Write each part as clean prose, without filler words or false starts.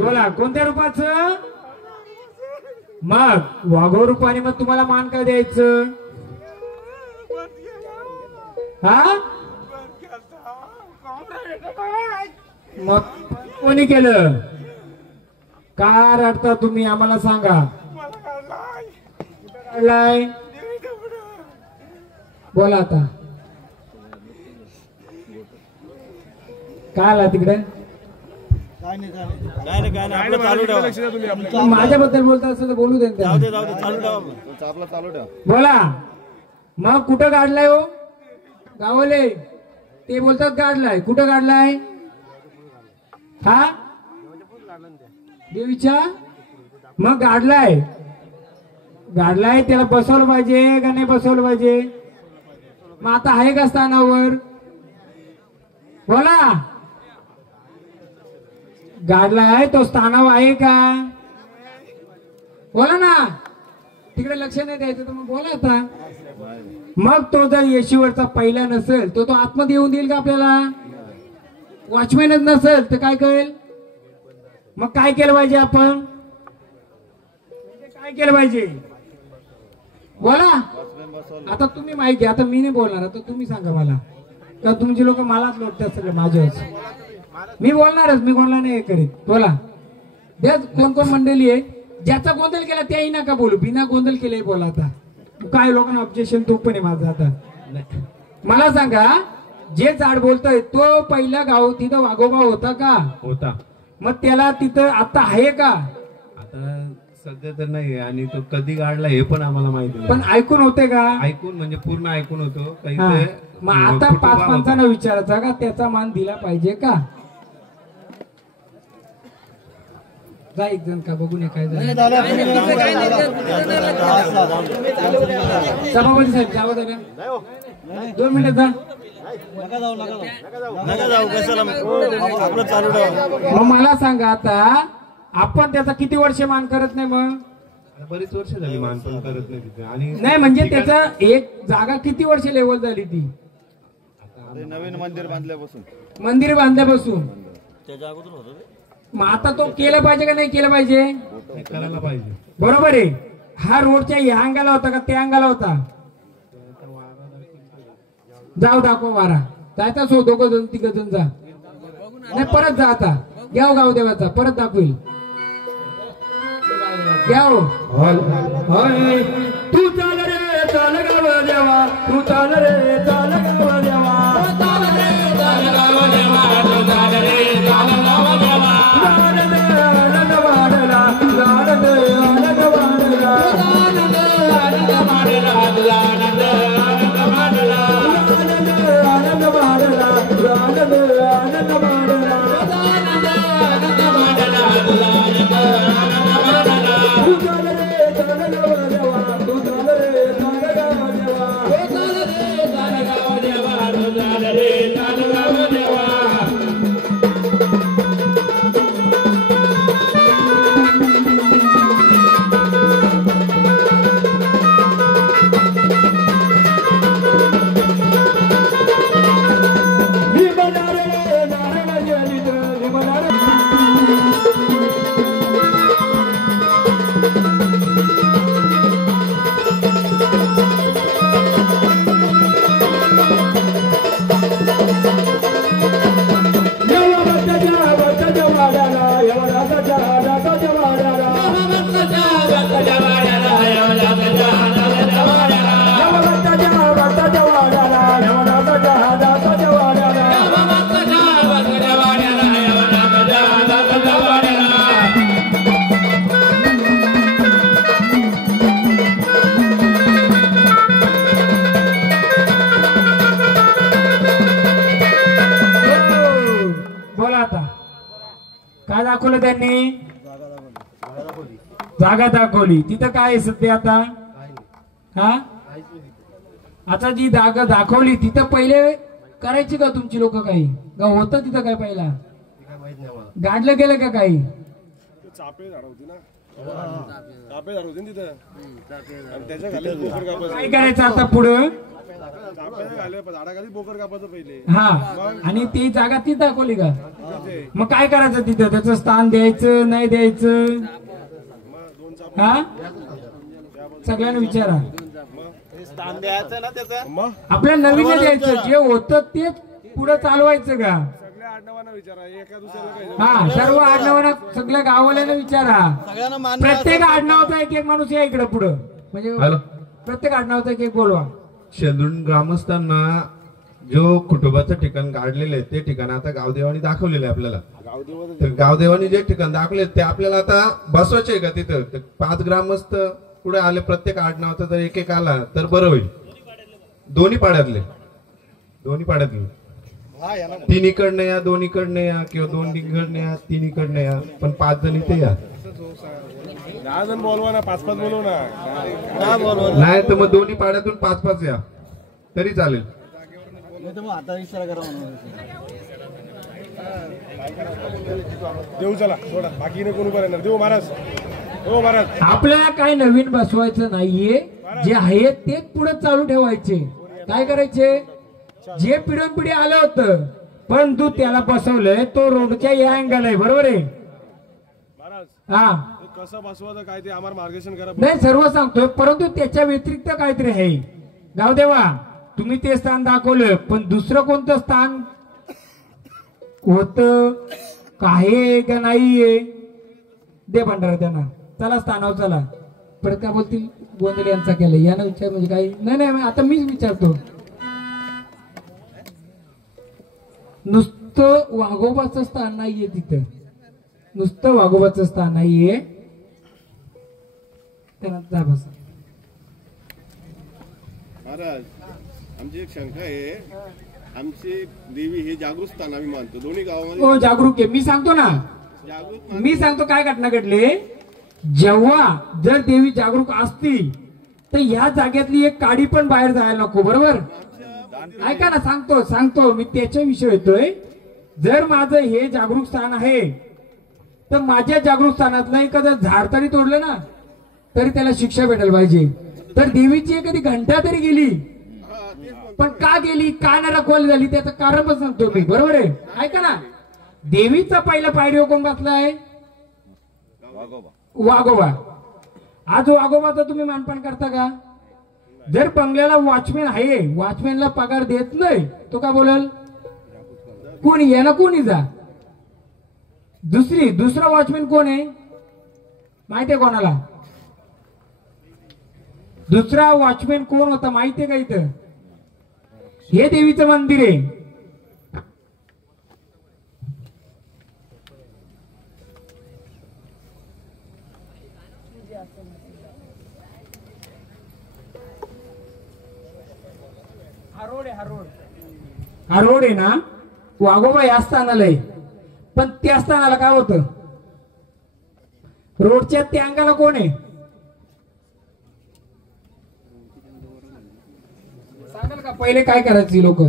बोला कोणत्या रूपाचं? मग वाघो रूपाने मग तुम्हाला मान काय द्यायचं? हा मग कोणी केलं? का रडता तुम्ही? आम्हाला सांगा. काढलाय बोला आता. काय आला तिकडे? माझ्याबद्दल बोलता असं तर बोलू दे. बोला मग कुठं काढलाय हो? गावले ते बोलतात काढलाय. कुठं काढलाय? हा देवीच्या मग काढलाय. गाडलाय त्याला बसवलं पाहिजे का नाही बसवलं पाहिजे? मग आता आहे का स्थानावर? बोला गाडलाय तो स्थानावर आहे का? बोला ना. तिकडे लक्ष नाही द्यायचं तर मग बोला आता. मग तो जर येशीवरचा पहिला नसेल तो आतमध्ये येऊन देईल का आपल्याला? वॉचमॅनच नसेल तर काय कळेल? मग काय केलं पाहिजे आपण? काय केलं पाहिजे? बोला आता तुम्ही माहिती. आता मी नाही बोलणार. आता तुम्ही सांगा मला का तुमची लोक मलाच लोटतात सगळे माझ्याच. मी बोलणारच. मी कोणाला नाही करीत. बोला कोण कोण मंडळी आहे ज्याचा गोंधळ केला त्याही नका बोलू. बिना गोंधळ केले बोला. आता काय लोकांना ऑब्जेक्शन तो पण आहे माझं. आता मला सांगा जे झाड बोलतोय तो पहिला गाव तिथं वाघोबा होता का? होता. मग त्याला तिथं आता आहे का? आता सध्या तर नाही. आणि तो कधी काढला हे पण आम्हाला माहिती नाही. पण ऐकून होते का? ऐकून म्हणजे पूर्ण ऐकून होतो काही. मग आता 5 माणसांना विचारायचा का त्याचा मान दिला पाहिजे का? जा एक जण का बघून काय झालं. सभापती साहेब जावं जरा 2 मिनिटं जा. मग मला सांगा आता आपण त्याचा किती वर्ष मान करत नाही? मग बरीच वर्ष झाली मान पण करत नाही तिथे. आणि नाही म्हणजे त्याचा एक जागा किती वर्ष लेवल झाली ती? नवीन मंदिर बांधल्यापासून. मंदिर बांधल्यापासून. मग आता तो केलं पाहिजे का नाही केलं पाहिजे? करायला पाहिजे. बरोबर आहे. हा रोडच्या ह्या अंगाला होता का त्या अंगाला होता? जाऊ दाखव वारा. जायचा सो 2 जण 3 जण जा. नाही परत जा. आता घ्याव गाव देवाचा परत दाखवेल. घ्याव तू चाल रे चाल गाव देवा. तू चाल रे चाल गाव देवा. चाल रे चाल गाव देवा. तू चाल रे चाल गाव देवा. आनंद वाढला आनंद आनंद वाढला आनंद आनंद वाढला आनंद आनंद वाढला आनंद आनंद वाढला आनंद आनंद वाढला आनंद आनंद वाढला आनंद आनंद वाढला. तू चाल रे चाल गाव देवा. तू चाल रे चाल गाव देवा. तू चाल रे चाल गाव देवा. तू चाल रे चाल गाव देवा. काय दाखवलं त्यांनी? जागा दाखवली. तिथं काय सध्या आता? हा आता जी जागा दाखवली तिथं पहिले करायची का तुमची लोक? काही होतं तिथं काय पहिला? गाडलं गेलं का काही? कापे झाड होते तिथं आणि त्याच्या खाली बोकड कापायचं. काय करायचं आता पुढं? कापे झाले झाडाखाली बोकड कापायचं पहिले. हा, आणि ती जागा ती दाखवली का? मग काय करायचं तिथं? त्याचं स्थान द्यायचं नाही द्यायचं? हा, सगळ्यांना विचारा. स्थान द्यायचं ना त्याचं. मग आपल्या नवीन द्यायचं, जे होतं तेच पुढे चालवायचं का? सगळ्या आडनावांना विचारा, एका दुसऱ्याला काय. हा, सर्व आडनावांना सगळ्या गाववाल्यांना विचारा. सगळ्यांना मान्य. प्रत्येक आडनावाचा एक एक माणूस या इकडे पुढं, म्हणजे हॅलो. प्रत्येक आडनावाचा एक एक बोलवा. शेंदूर ग्रामस्थांना जो कुटुंबाचं ठिकाण काढलेलं आहे ते ठिकाण आता गावदेवानी दाखवलेलं आहे आपल्याला. तर गावदेवानी जे ठिकाण दाखवले ते आपल्याला आता बसवायचे का तिथं? 5 ग्रामस्थ पुढे आले, प्रत्येक आडनावाचा जर एक एक आला तर बरं होईल. दोन्ही पाड्यातले 3 इकडनं या, 2 इकडनं या, किंवा 2 इकडनं या, 3 इकडनं या, पण 5 जण इथे या. 10 जण बोलवा ना, 5-5 बोलव ना. नाही तर मग दोन्ही पाड्यातून 5-5 या तरी चालेल. देऊ चला सोडा, बाकी नाही कोणी पर्यंत देऊ महाराज. हो महाराज, आपल्याला काय नवीन बसवायचं नाहीये, जे आहे तेच पुढे चालू ठेवायचे. काय करायचे? जे पिढून पिढी आलं होतं परंतु त्याला बसवलंय तो रोडच्या या अँगल आहे, बरोबर आहे? महाराज हा, कसं बसवायचं काय ते आम्हाला मार्गदर्शन करा. नाही सर्व सांगतोय, परंतु त्याच्या व्यतिरिक्त काहीतरी आहे. गावदेवा, तुम्ही ते स्थान दाखवलं, पण दुसरं कोणतं स्थान होत आहे का नाहीये? दे भंडारा त्यांना. चला स्थानावर चला. परत काय बोलतील? गोंधळ यांचा केलं यानं विचार, म्हणजे काही नाही. आता मीच विचारतो. नुसतं वाघोबाचं स्थान नाहीये तिथं, नुसतं वाघोबाचं स्थान नाहीये. त्यांना बसा. महाराज, आमची एक शंका आहे. आमची देवी हे जागृत स्थान आम्ही मानतो दोन्ही गावामध्ये. हो, जागरूक आहे. मी सांगतो ना, जागृत मी सांगतो काय घटना घडली. जेव्हा जर देवी जागरूक असती तर ह्या जागेतली एक काडी पण बाहेर जायला नको, बरोबर? ऐका ना, सांगतो मी त्याच्या विषय येतोय. जर माझं हे जागरूक स्थान आहे तर माझ्या जागरूक स्थानातलं एखादं झाड तरी तोडलं ना तरी त्याला शिक्षा भेटायला पाहिजे. तर देवीची एखादी घंटा तरी गेली, पण का गेली, का नाही रखवाली झाली, त्याचं कारण पण सांगतो मी, बरोबर आहे? ऐका ना, देवीचा पहिला पायरीवर कोण बसलाय? वाघोबा. आज वाघोबाचा तुम्ही मानपान करता का? जर बंगल्याला वॉचमॅन आहे, वॉचमॅनला पगार देत नाही, तो का बोलल? कोणी या ना, कोणी जा. दुसरा वॉचमॅन कोण आहे माहितीये कोणाला? दुसरा वॉचमॅन कोण होता माहितीये का? इथं हे देवीचं मंदिर आहे. हा रोड आहे ना, वाघोबा या स्थानाला आहे, पण त्या स्थानाला काय होतं? रोडच्या त्या अंगाला कोण आहे सांगाल का? पहिले काय करायची लोक?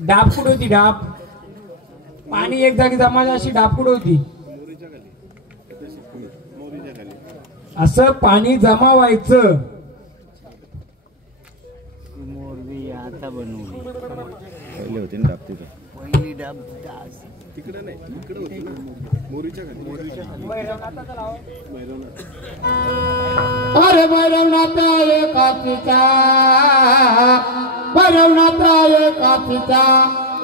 डाब कुठे होती? डाब पाणी एक जागी जमा अशी डाब कुठे होती? असं पाणी जमा व्हायचं. मोरबी आता बनवली पहिले होते ना डाब तिथं. पहिली डाब तिकडे नाही, इकडे होती ना, मोरीच्या खाली. अरे भैरवनाथ एकाचीचा, भैरवनाथ एकाचीचा,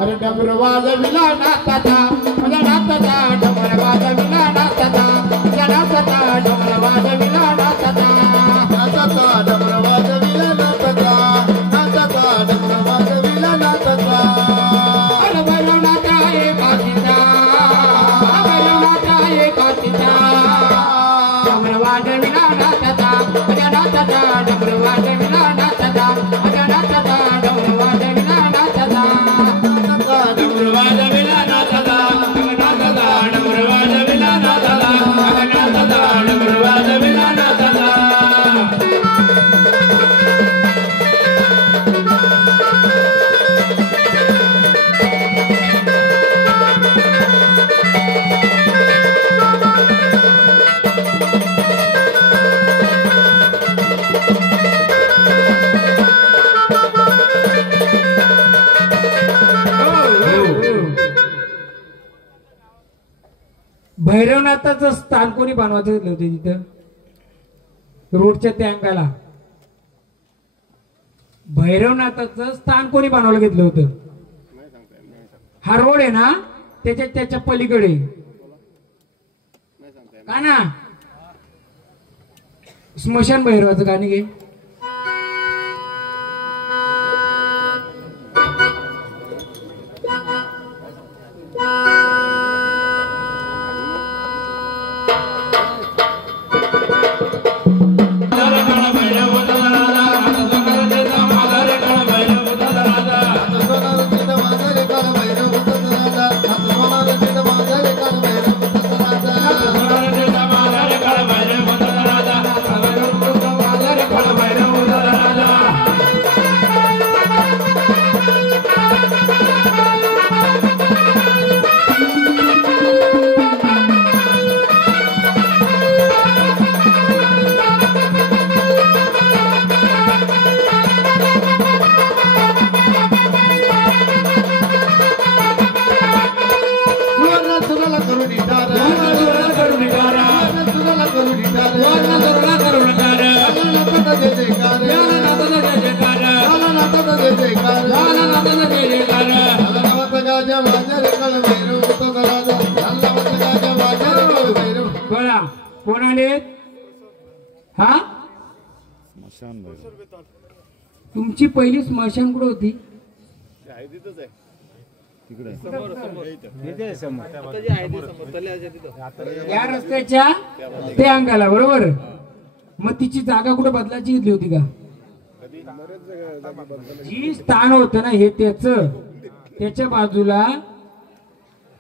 अरे डमरू वाजविला नाथाचा, माझ्या नाथाचा डमरू वाजविला नाथाचा, माझ्या नाथाचा डमरू वाजविला नाथाचा, नाथाचा डमरू वाजविला नाथाचा, नाथाचा डमरू वाजविला नाथाचा. अरे भैरवनाथ एकाचीचा, भैरवनाथ एकाचीचा, डमरू वाजविला नाथाचा, माझ्या नाथाचा डमरू वाजविला नाथाचा, माझ्या नाथाचा डमरू वाजविला नाथाचा. डमरू वाजविला नाथाचा, नाथाचा डमरू वाजविला नाथाचा, नाथाचा डमरू वाजविला नाथाचा. भैरवनाथाचं स्थान कोणी बनवायचं घेतलं होतं तिथं रोडच्या त्या अंगाला? भैरवनाथाचं स्थान कोणी बनवायला घेतलं होतं? हा रोड आहे ना त्याच्या पलीकडे का ना स्मशान भैरवाचं गाणे घे. बोला कोण आले? हा तुमची पहिली स्मशान कुठे होती? या रस्त्याच्या त्या अंगाला बरोबर. मग तिची जागा कुठे बदलायची घेतली होती का? जी स्थान होत ना हे त्याच्या बाजूला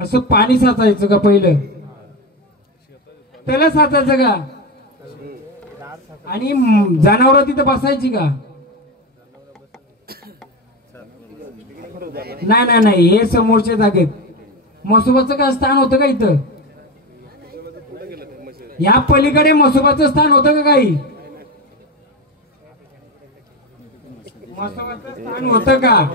असं पाणी साचायचं का? पहिलं त्याला साचायचं का? आणि जनावर तिथं बसायची का? नाही हे समोरच्या जागेत म्हसोबाचं काय स्थान होतं का इथं? या पलीकडे म्हसोबाचं स्थान होतं का काही? म्हसोबाचं स्थान होतं का?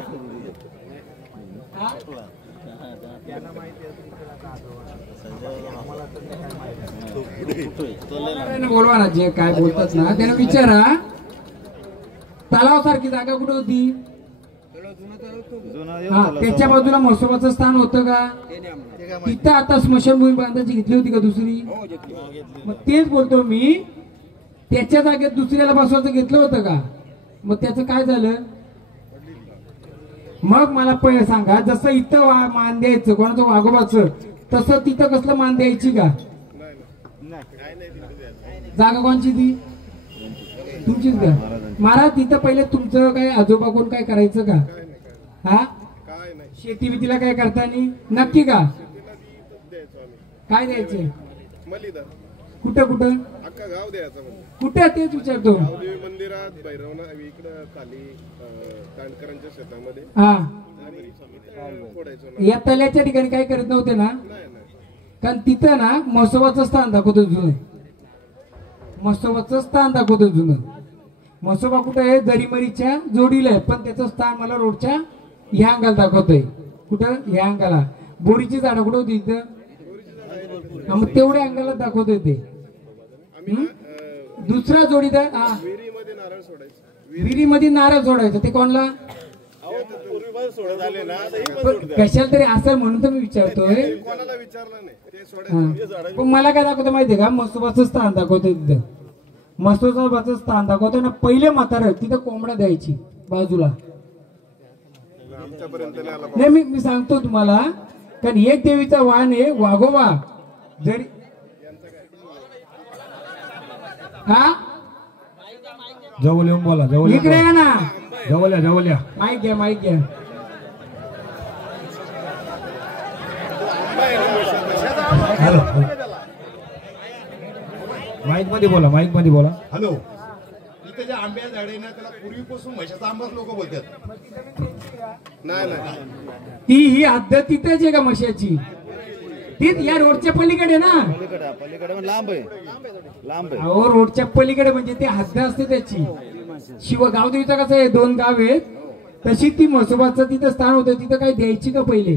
बोलवा ना जे काय बोलतात ना त्यांना विचारा. तलाव सारखी जागा कुठे होती? हा त्याच्या बाजूला म्हसोबाचं स्थान होतं का? तिथं आता स्मशानभूमी बांधायची घेतली होती का दुसरी? मग तेच बोलतो मी, त्याच्या जागेत दुसऱ्याला बसवायचं घेतलं होतं का? मग त्याचं काय झालं? मग मला पहिले सांगा, जसं इथं मान द्यायचं कोणाचं वाघोबाचं, तसं तिथं कसलं मान द्यायची का? जागा कोणची ती? तुमचीच का? महाराज तिथं पहिले तुमचं काय आजोबा कोण काय करायचं का? हा शेती बितीला काय करतानी नक्की का? काय द्यायचं? कुठं कुठं अख्खा गाव द्यायचा कुठं तेच विचारतो. गावदेवी मंदिरात, भैरवना इकडं खाली कांडकरांच्या शेतामध्ये हा फोडायचं. या तल्याच्या ठिकाणी काय करत नव्हते ना? कारण तिथं ना म्हसोबाचं स्थान दाखवतो जुनं. म्हसोबाचं स्थान दाखवतो जुनं. म्हसोबा कुठं आहे? दरीमरीच्या जोडीला आहे, पण त्याचं स्थान मला रोडच्या ह्या अंगाला दाखवतोय. कुठं? ह्या अंगाला. बोरीची झाडं कुठं होती इथं? मग तेवढ्या अंगाला दाखवतोय ते. दुसरा जोडीदार हा विहिरीमध्ये नारळ सोडायचं. ते कोणला? कशाला तरी असं म्हणून तर मी विचारतोय. पण मला काय दाखवतो माहितीये का? म्हसोबाचं स्थान दाखवतोय तिथं. म्हसोबाचं स्थान दाखवतो ना. पहिले म्हातारं तिथं कोंबडा द्यायची बाजूला. नाही मी सांगतो तुम्हाला, कारण एक देवीचा वाहन आहे वाघोबा. जरी हा जवळ येऊन बोला. जवळ इकडे या ना. जवळ या. माईक घ्या. हॅलो माईक मध्ये बोला. हॅलो, इथे जे आंब्या झाड आहे ना त्याला पूर्वीपासून म्हशीचा आंबाच लोक बोलतात. नाही ही हद्द तिथेच आहे का म्हशाची? तीच या रोडच्या पलीकडे ना. पलीकडे लांब आहे. अहो रोडच्या पलीकडे म्हणजे ते हद्द असते त्याची. शिवगावदेवीचा कसं आहे 2 गाव आहेत, तशी ती म्हसोबाचं तिथं स्थान होतं. तिथं काय द्यायची का पहिले?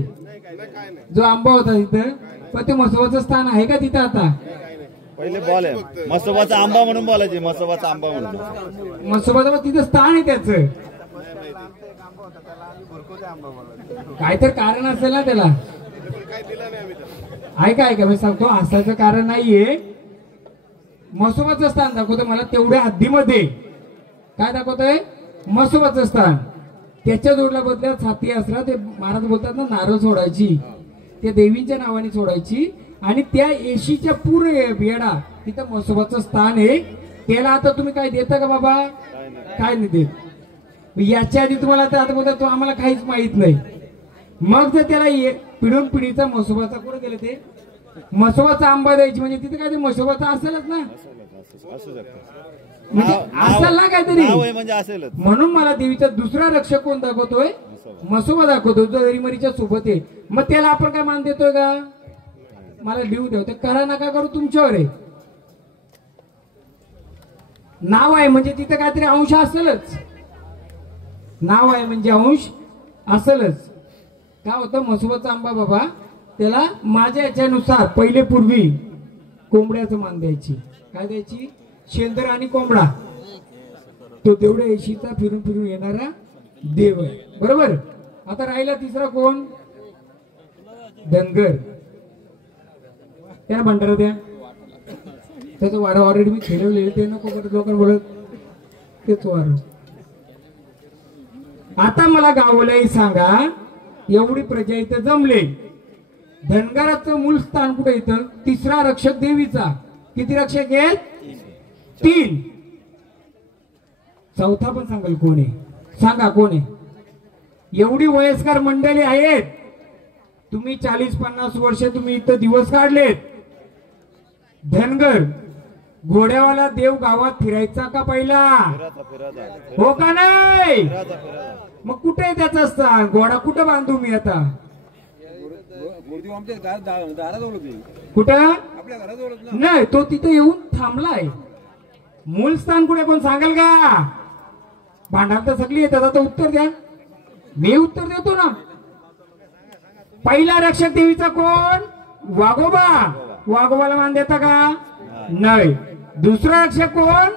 जो आंबा होता तिथं, पण ते म्हसोबाचं स्थान आहे का तिथं आता? पहिले बॉल आहे मसोबाचा आंबा म्हणून बोलायचे, मसोबाचा आंबा म्हणून. म्हसोबाचं पण तिथं स्थान आहे त्याचं, काय तर कारण असेल ना त्याला. ऐका मी सांगतो, असायचं कारण नाहीये. म्हसोबाचं स्थान दाखवतोय मला तेवढ्या हद्दीमध्ये. काय दाखवतोय? म्हसोबाचं स्थान. त्याच्या जोडला बदल्यात साथी असला ते महाराज बोलतात ना, नारळ सोडायची त्या देवींच्या नावाने सोडायची, आणि त्या येशीच्या पूर्ण बेडा तिथं म्हसोबाचं स्थान आहे. त्याला आता तुम्ही काय देता का बाबा? काय नाही देत. याच्या आधी तुम्हाला आता बोलता तो आम्हाला काहीच माहित नाही. मग जर त्याला पिढून पिढीचा म्हसोबाचा कुठे गेले ते म्हसोबाचा आंबा द्यायची, म्हणजे तिथे काय ते म्हसोबाचा असेलच ना, म्हणजे असेल ना काहीतरी, म्हणजे असेलच. म्हणून मला देवीचा दुसरा रक्षक कोण दाखवतोय? म्हसोबा दाखवतो, जो हरिमरीच्या सोबत आहे. मग त्याला आपण काय मान देतोय का? मला लिहू द्या, ते करा नका करू तुमच्यावर आहे. नाव आहे म्हणजे तिथे काहीतरी अंश असेलच. नाव आहे म्हणजे अंश असेलच. काय होतं? म्हसोबाचा आंबा बाबा त्याला माझ्या याच्यानुसार पहिले पूर्वी कोंबड्याचं मान द्यायची. काय द्यायची? शेंदर आणि कोंबडा. तो तेवढ्या येशीचा फिरून फिरून येणारा देव आहे, बरोबर. आता राहिला तिसरा कोण? धनगर. त्या भंडारा द्या, त्याचं वारं ऑलरेडी मी खेळवलेलं, ते नको लोकांना बोलत तेच वारं. आता मला गावालाही सांगा, एवढी प्रजा इथं जमले, धनगराचं मूळ स्थान कुठे येतं? तिसरा रक्षक देवीचा. किती रक्षक आहेत? 3. चौथा पण सांगाल कोण आहे? सांगा कोण आहे? एवढी वयस्कर मंडळी आहेत, तुम्ही 40-50 वर्ष तुम्ही इथं दिवस काढलेत. धनगर घोड्यावाला देव गावात फिरायचा का पहिला? हो का नाही? मग कुठे त्याचं स्थान? घोडा कुठं बांधू मी आता? कुठं? नाही, तो तिथे येऊन थांबलाय. मूळ स्थान कुठे कोण सांगाल का? भांडार तर सगळी येतात. आता उत्तर द्या, मी उत्तर देतो ना. पहिला रक्षक देवीचा कोण? वाघोबा. वाघोबाला मान देता का? नाही. दुसरा रक्षक कोण?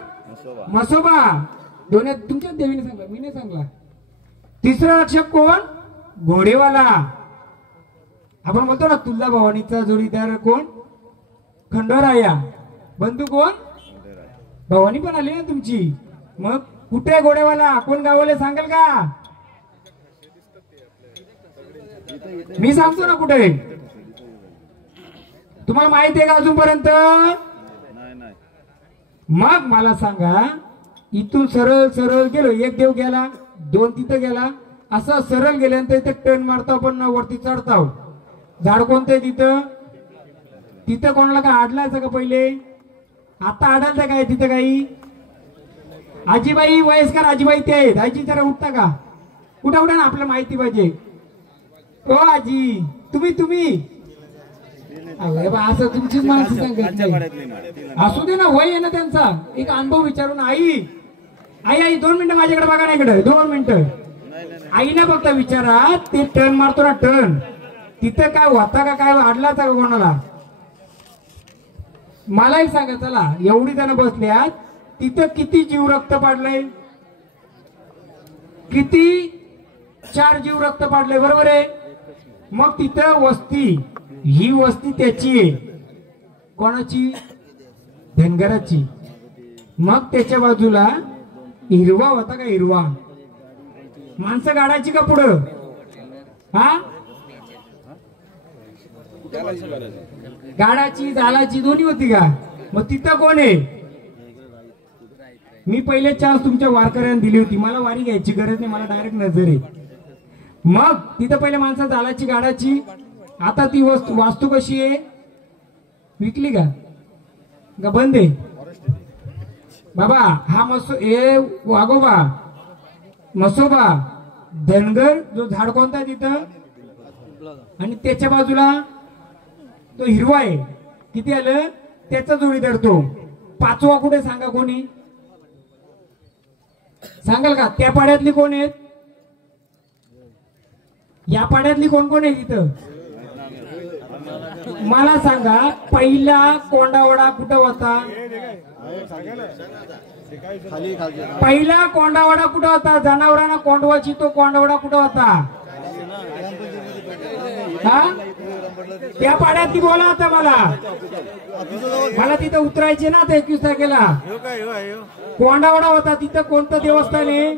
म्हसोबा. दोन्ही तुमच्या देवीने सांगला, मी नाही सांगला. तिसरा रक्षक कोण? घोडेवाला. आपण बोलतो ना तुळजा भवानीचा जोडीदार कोण? खंडोराया. बंधू कोण? भवानी पण आली ना तुमची. मग कुठे घोडेवाला? कोण गावाला सांगाल का? मी सांगतो ना कुठे. तुम्हाला माहिती आहे का अजूनपर्यंत? मग मला सांगा, इथून सरळ सरळ गेलो, एक देव गेला, 2 तिथं गेला, असं सरळ गेल्यानंतर इथे टर्न मारतो आपण, वरती चढतो. झाड कोणतं आहे तिथं? तिथं कोणाला का आडलायचं का पहिले? आता आडायचं काय तिथं? काही आजीबाई, वयस्कर आजीबाई ते आहेत. आजी जरा उठता का? कुठं उठा ना, आपल्याला माहिती पाहिजे. ओ आजी, तुम्ही असं तुमचीच माणसं सांगत असू दे ना, वय आहे ना त्यांचा. एक अनुभव विचारून, आई 2 मिनिटं माझ्याकडे बघा ना, इकडे 2 मिनिटं. आईला फक्त विचारा, ते टर्न मारतो ना टर्न, तिथं काय होता का? काय आडलाच का कोणाला? मलाही सांगा. चला, एवढी जण बसल्यात, तिथं किती जीव रक्त पाडलंय? किती? 4 जीव रक्त पाडलंय, बरोबर आहे. मग तिथं वस्ती, ही वस्ती त्याची आहे. कोणाची? धनगराची. मग त्याच्या बाजूला हिरवा होता का? हिरवा. माणसं गाडायची का पुढं? हा, गाडाची झालाची दोन्ही होती का? मग तिथं कोण आहे? मी पहिले चान्स तुमच्या वारकऱ्यांना दिली होती. मला वारी घ्यायची गरज नाही, मला डायरेक्ट नजर आहे. मग तिथं पहिले माणसं झालाची गाडाची. आता ती वास्तू कशी आहे? विकली का बंद आहे? बाबा हा वाघोबा, म्हसोबा, धनगर, जो झाड कोणता आहे तिथं, आणि त्याच्या बाजूला तो हिरवा आहे. किती आलं? त्याचा जोडीदार तो. 5वा कुठे सांगा कोणी? सांगाल का? त्या पाड्यातली कोण आहेत? या पाड्यातली कोण कोण आहे तिथं? मला सांगा पहिला कोंडावडा कुठं होता? पहिला कोंडावडा कुठं होता? जनावरांना कोंडवायची तो कोंडावडा कुठं होता? हा त्या पाड्यात बोला आता मला तिथं उतरायचे ना ते 21 तारखेला कोंडावडा होता. तिथं कोणतं देवस्थान आहे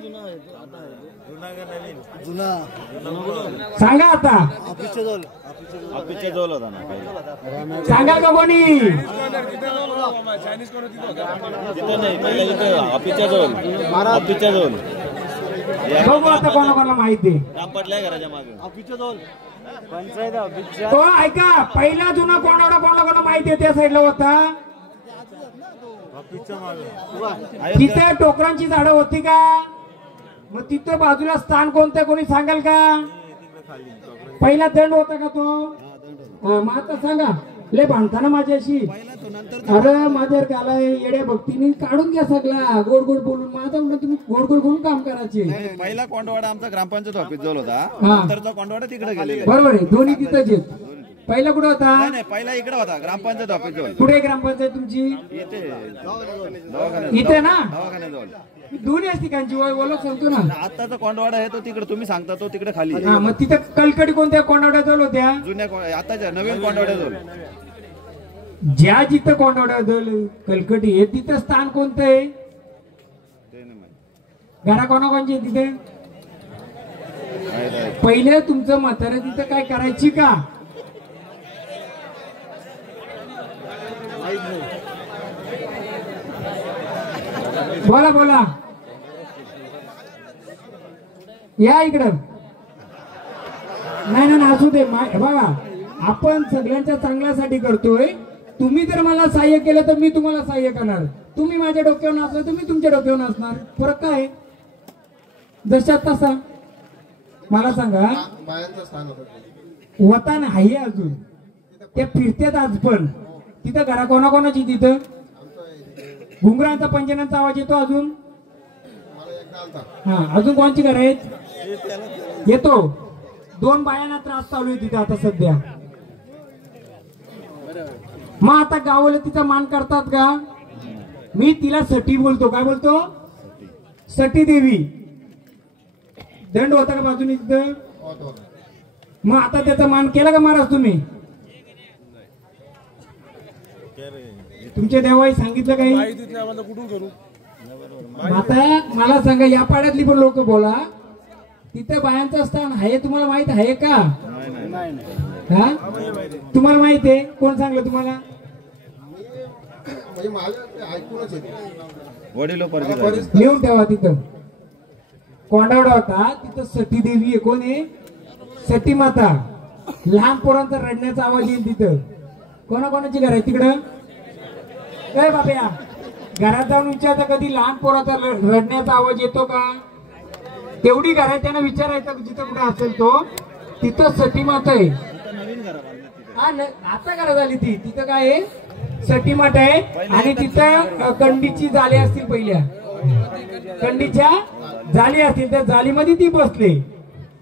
सांगा आता? सांगा का कोणी? बघू आता कोणाकोणाला माहिती तो ऐका. पहिला जुना कोंडावडा कोणाला माहिती आहे? त्या साईडला होता तिथे टोकरांची झाडं होती का? मग तिथं बाजूला स्थान कोणतं कोणी सांगाल का? पहिला दंड होता का तो? मग आता सांगा. लय भांडताना माझ्याशी. अरे माझ्या गाला येड्या भक्तीने काढून घ्या सगळा गोड गोड बोलून. माझा म्हणून तुम्ही गोड गोड बोलून काम करायचे. पहिला कोंडवाडा आमचा ग्रामपंचायत ऑफिस जवळ होता. नंतरचा कोंडवाडा तिकडे गेलेला. बरोबर आहे. दोन्ही तिथंच आहेत. पहिला कुठं होता? नाही पहिला इकडे होता ग्रामपंचायत ऑफिस जवळ. कुठे ग्रामपंचायत तुमची? इथे ना दवाखान्याजवळ. दोन्ही ठिकाणची ओळख सांगतो ना. आताचा कोंडवाडा आहे तो तिकडे तुम्ही सांगता तो तिकडे खाली. मग तिथे कलकडी कोणत्या कोंडावड्याजवळ होत्या? जुन्या आताच्या नवीन कोंडवाड्याजवळ. ज्या जिथं कोंडावड्याजवळ कलकडी आहे तिथं स्थान कोणतं आहे? घरा कोणाकोणची तिथे? पहिले तुमचं म्हातारं तिथं काय करायची का? बोला बोला. या इकडं. नाही ना असू दे. बघा आपण सगळ्यांच्या चांगल्यासाठी करतोय. तुम्ही जर मला सहाय्य केलं तर मी तुम्हाला सहाय्य करणार. तुम्ही माझ्या डोक्यावर नसलं तर मी तुमच्या डोक्यावर नसणार. फरक काय? जशा तसा. मला सांगा होता ना हाय अजून ते फिरतेत आज पण तिथं घरा कोणाकोणाची? तिथं घुंगरांचा पंजनांचा आवाज येतो अजून? हा अजून कोणची घर आहेत? येतो. 2 बायांना त्रास चालू आहे तिथे आता सध्या. मग आता गावाला तिचा मान करतात का? मी तिला सटी बोलतो. काय बोलतो? सटी देवी. दंड होता का बाजूने तिथं? मग आता त्याचा मान केला का महाराज तुम्ही? तुमच्या देवाई सांगितलं काही? आता मला सांगा या पाड्यातली पण लोक बोला. तिथे बायांचं स्थान आहे तुम्हाला माहित आहे का? हा तुम्हाला माहित आहे? कोण सांगलं तुम्हाला? लिहून ठेवा. तिथं कोंडावडा होता तिथं सती देवी आहे. कोण आहे? सती माता. लहान पोरांचा रडण्याचा आवाज येईल तिथं. कोणाकोणाची घर आहे तिकडं? काय बाबा घरात जाऊन विचारता कधी लहान पोराचा रडण्याचा आवाज येतो का? तेवढी घर आहे त्यांना विचारायचं जिथं कुठे असेल तो तिथं सती माता आहे. हा आता घरा झाली ती. तिथं काय आहे? सटी माता आहे. आणि तिथं कंडीची जाळी असतील. पहिल्या कंडीच्या जाळी असतील त्या जाळीमध्ये ती बसले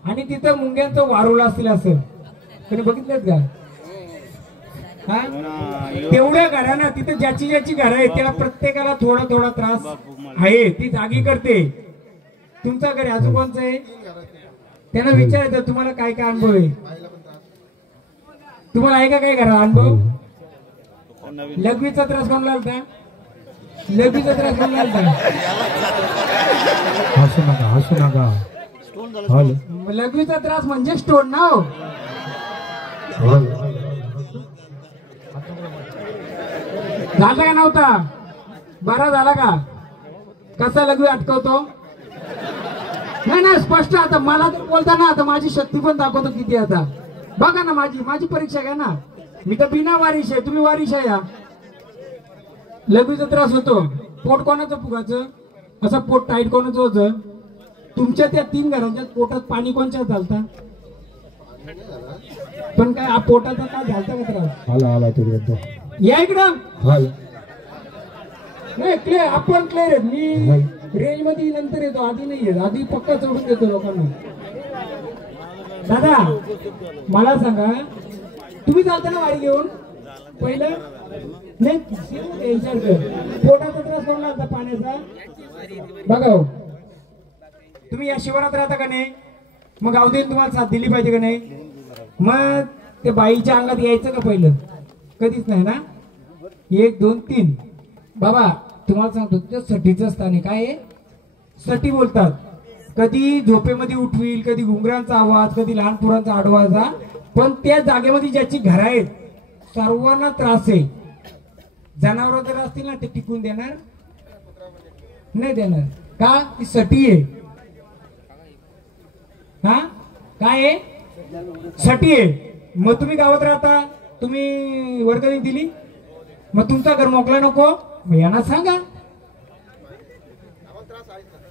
आणि तिथं मुंग्यांचं वारुळ असतील असं कधी बघितलं का? हा तेवढ्या घरांना तिथे ज्याची ज्याची घर आहे त्याला प्रत्येकाला थोडा थोडा त्रास आहे. ती जागी करते. तुमचं घर अजून कोणचं आहे? त्यांना विचारायचं तुम्हाला काय काय अनुभव आहे? तुम्हाला आहे का काय घरा अनुभव? लघवीचा त्रास कोण लागला? लघवीचा त्रास कोण लागला? हसू नका. लघवीचा त्रास म्हणजे स्टोन ना हो. झाला का नव्हता? बरा झाला का? कसा लघवी अटकवतो? नाही नाही स्पष्ट. आता मला तर बोलताना आता माझी शक्ती पण दाखवतो किती. आता बघा ना माझी परीक्षा घ्या ना. मी तर बिना वारिश आहे. तुम्ही वारिश आहे. या लघवीचा त्रास होतो. पोट कोणाचं फुगाचं? असं पोट टाईट कोणाचं होतं? तुमच्या त्या 3 घरांच्या पोटात पाणी कोणच्या चालतं? पण काय पोटाचा काय झालता का त्रास? आला तुझ्या या इकडं. नाही क्लिअर. आपण क्लिअर आहेत. मी रेंज मध्ये नंतर येतो. आधी नाही येत. आधी पक्का चढून देतो लोकांना. दादा मला सांगा तुम्ही चालताना वारी घेऊन पहिलं नाही पोटाचा त्रास कोणला होता पाण्याचा बघा हो. तुम्ही या शिवारात राहता का नाही मग गावदेवीने तुम्हाला साथ दिली पाहिजे का नाही मग ते बाईच्या अंगात यायचं का पहिलं कधीच नाही ना 1 2 3 बाबा तुम्हाला सांगतो ते सटीचं स्थान आहे काय आहे सटी बोलतात कधी झोपेमध्ये उठवील कधी घुंगरांचा आवाज कधी लहान पोरांचा आडवाजा पण त्या जागेमध्ये ज्याची घरं आहेत सर्वांना त्रास आहे जनावर जर असतील ना ते टिकून देणार नाही देणार का ती सटी आहे हा काय आहे सटी आहे मग तुम्ही गावात राहता तुम्ही वर्गणी दिली मग तुमचा घर मोकला नको मग यांना सांगा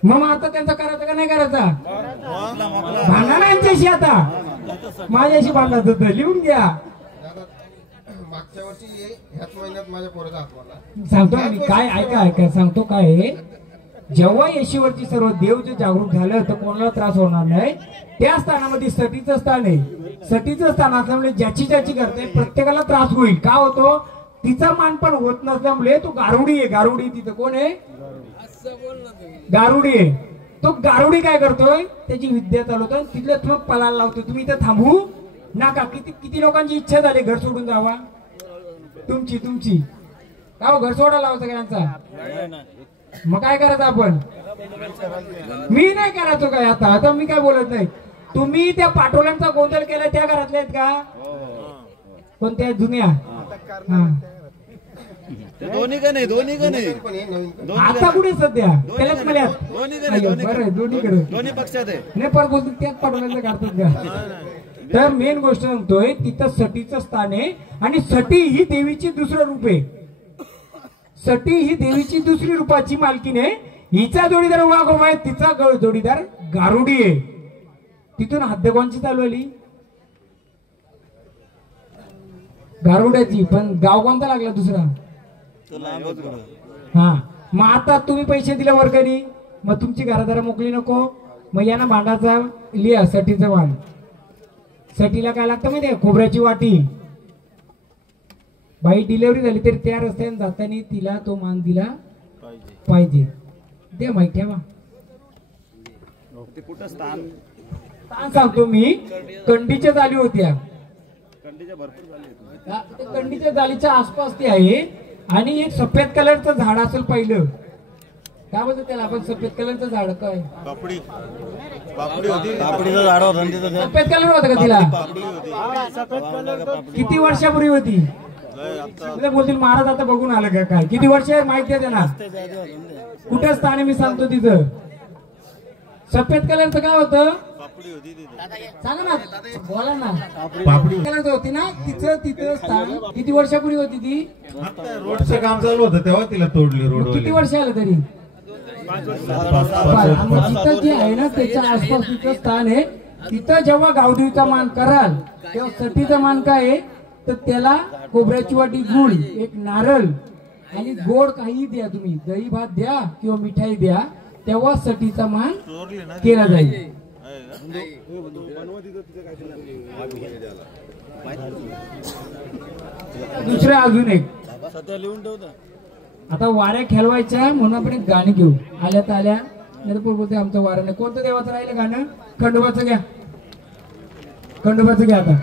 मग आता त्यांचा करायचा का नाही करायचा भांडणार यांच्याशी आता माझ्याशी भांडणार होतं लिहून घ्या मागच्या वर्षी ह्याच महिन्यात माझ्या पोराचा हात मारला सांगतो मी काय ऐका सांगतो काय आहे जेव्हा येशीवरची सर्व देव जे जागरूक झालं तर कोणाला त्रास होणार नाही त्या स्थानामध्ये सटीचं स्थान आहे सटीचं स्थान असल्यामुळे ज्याची करते प्रत्येकाला त्रास होईल का होतो तिचा मान पण होत नसल्यामुळे तो गारुडी आहे गारुडी तिथं कोण आहे गारुडी आहे तो गारुडी काय करतोय त्याची विद्या चालवतो तिथलं थोडं पलाला लावतो तुम्ही इथं थांबू नका किती लोकांची इच्छा झाली घर सोडून जावा तुमची का घर सोडायला लावा सगळ्यांचा मग काय करायचं आपण मी नाही करायचो काय आता मी काय बोलत नाही तुम्ही त्या पाटोल्यांचा गोंधळ केला त्या घरातले आहेत का कोणत्या जुन्या दोन्ही का नाही आता कुठे सध्या त्यालाच मला बरं दोन्हीकडे पक्षात आहे नाही पण बोलतो त्याच पाटोल्यांचा काढतात का तर मेन गोष्ट सांगतोय तिथं सटीचं स्थान आहे आणि सटी ही देवीची दुसरं रूप आहे सटी ही देवीची दुसरी रूपाची मालकीण आहे हिचा जोडीदार वाघोबा आहे तिचा जोडीदार गारुडी आहे तिथून हद्द कोणची चालू आली गारुड्याची पण गाव कोणता लागला दुसरा हा मग आता तुम्ही पैसे दिले वर्गणी मग तुमची घरादारा मोकळी नको मग यांना भांडाचा लिहा सटीचं मान सटीला काय लागतं माहितीये खोबऱ्याची वाटी बाई डिलिव्हरी झाली तरी त्या रस्त्याने जाताना तिला तो मान दिला पाहिजे दे माहिती ठेवा स्थान सांगतो मी कंडीच्या जाली होत्या कंडीच्या जालीच्या आसपास ती आहे आणि एक सफेद कलरचं झाड असेल पहिलं काय बोलतो त्याला आपण सफेद कलरचं झाड काय सफेद कलर होतं का तिला किती वर्षापूर्वी होती बोलतील महाराज आता बघून आलं का काय किती वर्ष माहिती आहे त्यांना कुठे स्थान आहे मी सांगतो तिथं सफेद कलरचं काय होतं सांगा ना बोला ना पापडी कलरचं होती ना तिथं स्थान किती वर्षापूर्वी होती ती रोडचं काम चालू होतं तेव्हा तिला तोडली रोड किती वर्ष आलं तरी तिथं जे आहे ना त्याच्या आसपास तिथं स्थान आहे तिथं जेव्हा गावदेवीचा मान कराल तेव्हा सटीचा मान काय आहे तर त्याला खोबऱ्याची वाटी गुळ एक नारळ आणि गोड काही द्या तुम्ही दही भात द्या किंवा मिठाई द्या तेव्हा सटीचा मान केला जाईल दुसरे अजून एक आता वाऱ्या खेळवायच्या म्हणून आपण एक गाणी घेऊ आल्या तर आल्या नाही बोलते आमचं वारं नाही कोणतं देवाचं राहिलं गाणं खंडोबाचं घ्या खंडोबाचं घ्या आता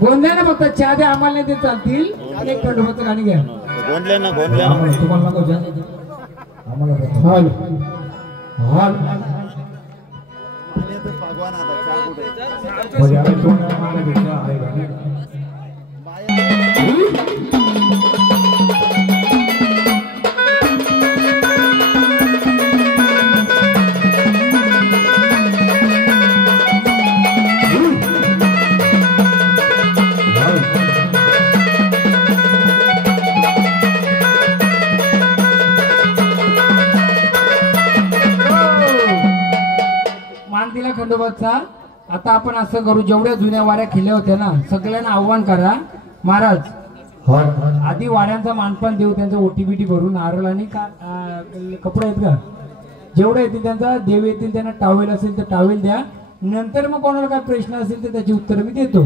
गोंधळ ना फक्त चहा द्या आम्हाला नाही ते चालतील एक खंडोबाचं गाणी घ्या तुम्हाला नको खंडोबाचा आता आपण असं करू जेवढ्या जुन्या वाऱ्या खेळल्या होत्या ना सगळ्यांना आव्हान करा महाराज आधी वाऱ्यांचा मानपान देऊ त्यांचं ओटीबीटी भरून नारळ आणि कपडे आहेत का जेवढे येतील त्यांचा देव येतील त्यांना टावेल असेल तर टावेल द्या. नंतर मग कोणाला काय प्रश्न असेल तर त्याची उत्तर मी देतो.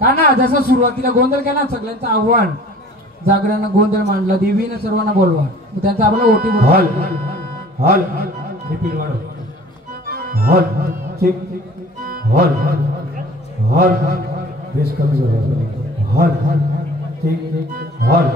का ना जसं सुरुवातीला गोंधळ केला सगळ्यांचं आव्हान जागरानं गोंधळ मांडला देवीनं सर्वांना बोलवा मग त्यांचा आपला ओटी हॉल हॉल रिपीट वाढव hall check hall hall base कमी करा हॉल चेक हॉल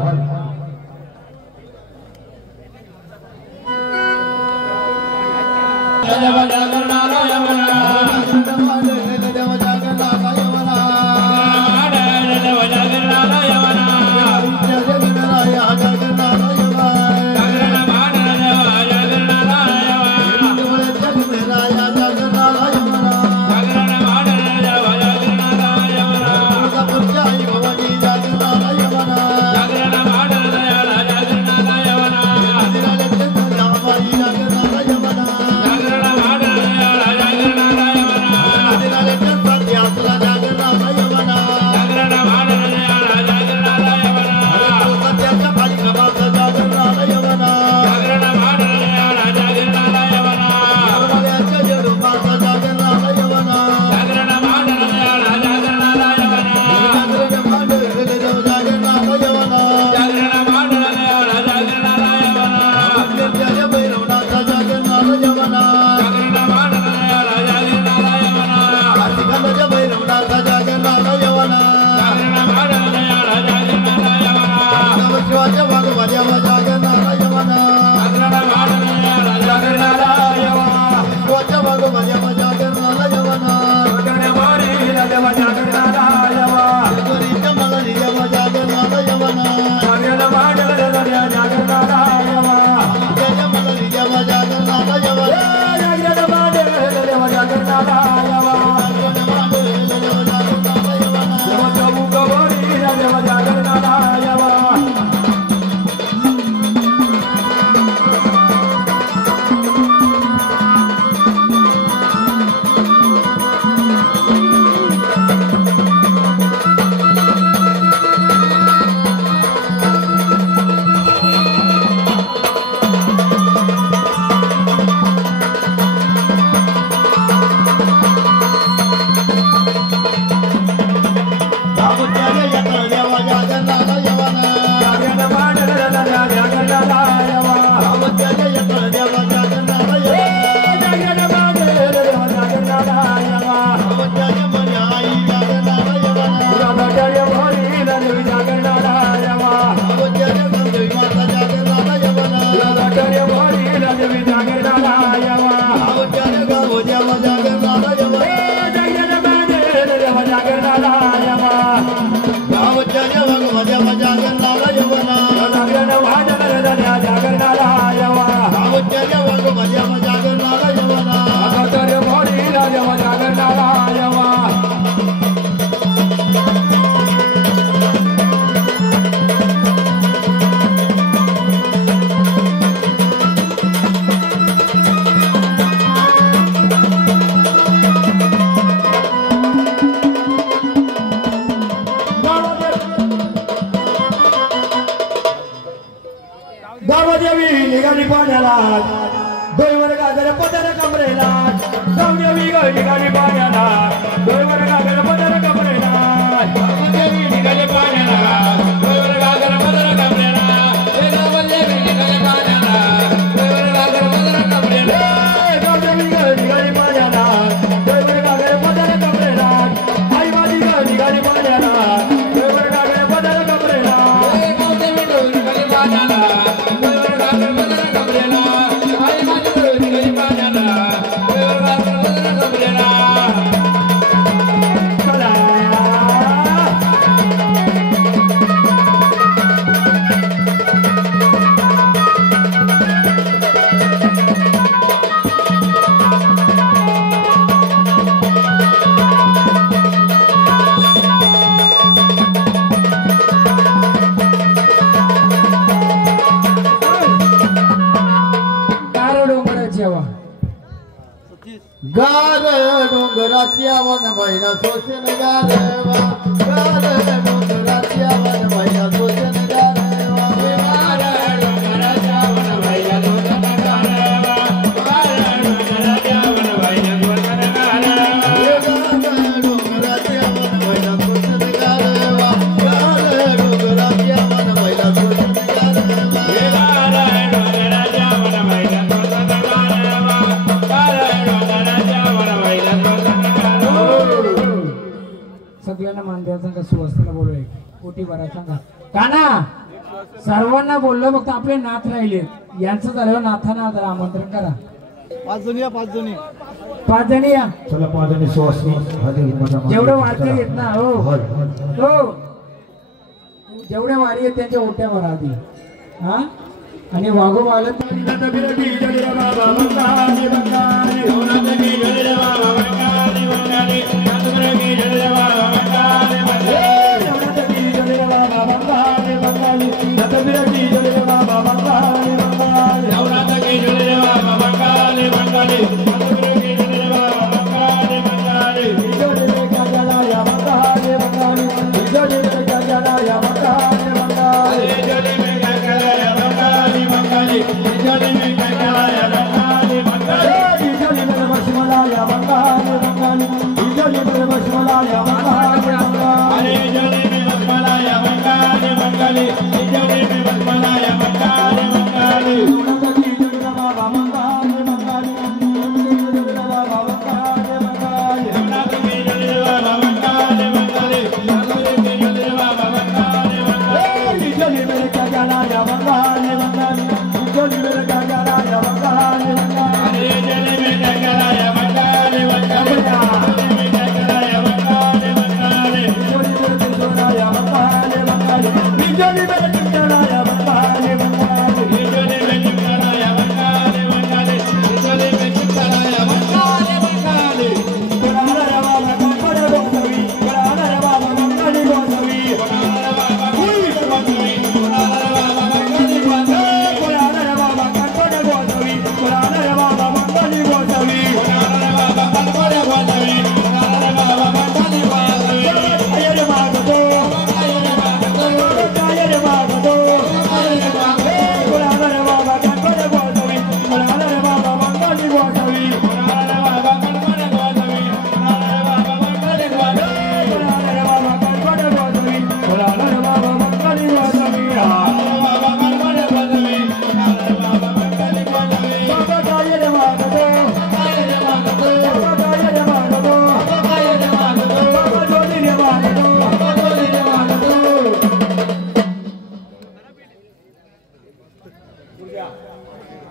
गार डोंगराची आवन महिना सोशन गारवा गार डोंगराची आवन महिना सोशन गारवा गार डोंगराची आवन महिना सोशन गारवा गार फक्त आपले नाथ राहिले यांचं झालं नाथांना जरा आमंत्रण करा 5 जणी या 5 जणी 5 जणी या चला 5 जणी सुवासनी जेवढं वारकरी येत ना हो हो जेवढे वारी आहेत त्यांच्या ओट्यावर आधी हा आणि वाघो वागलं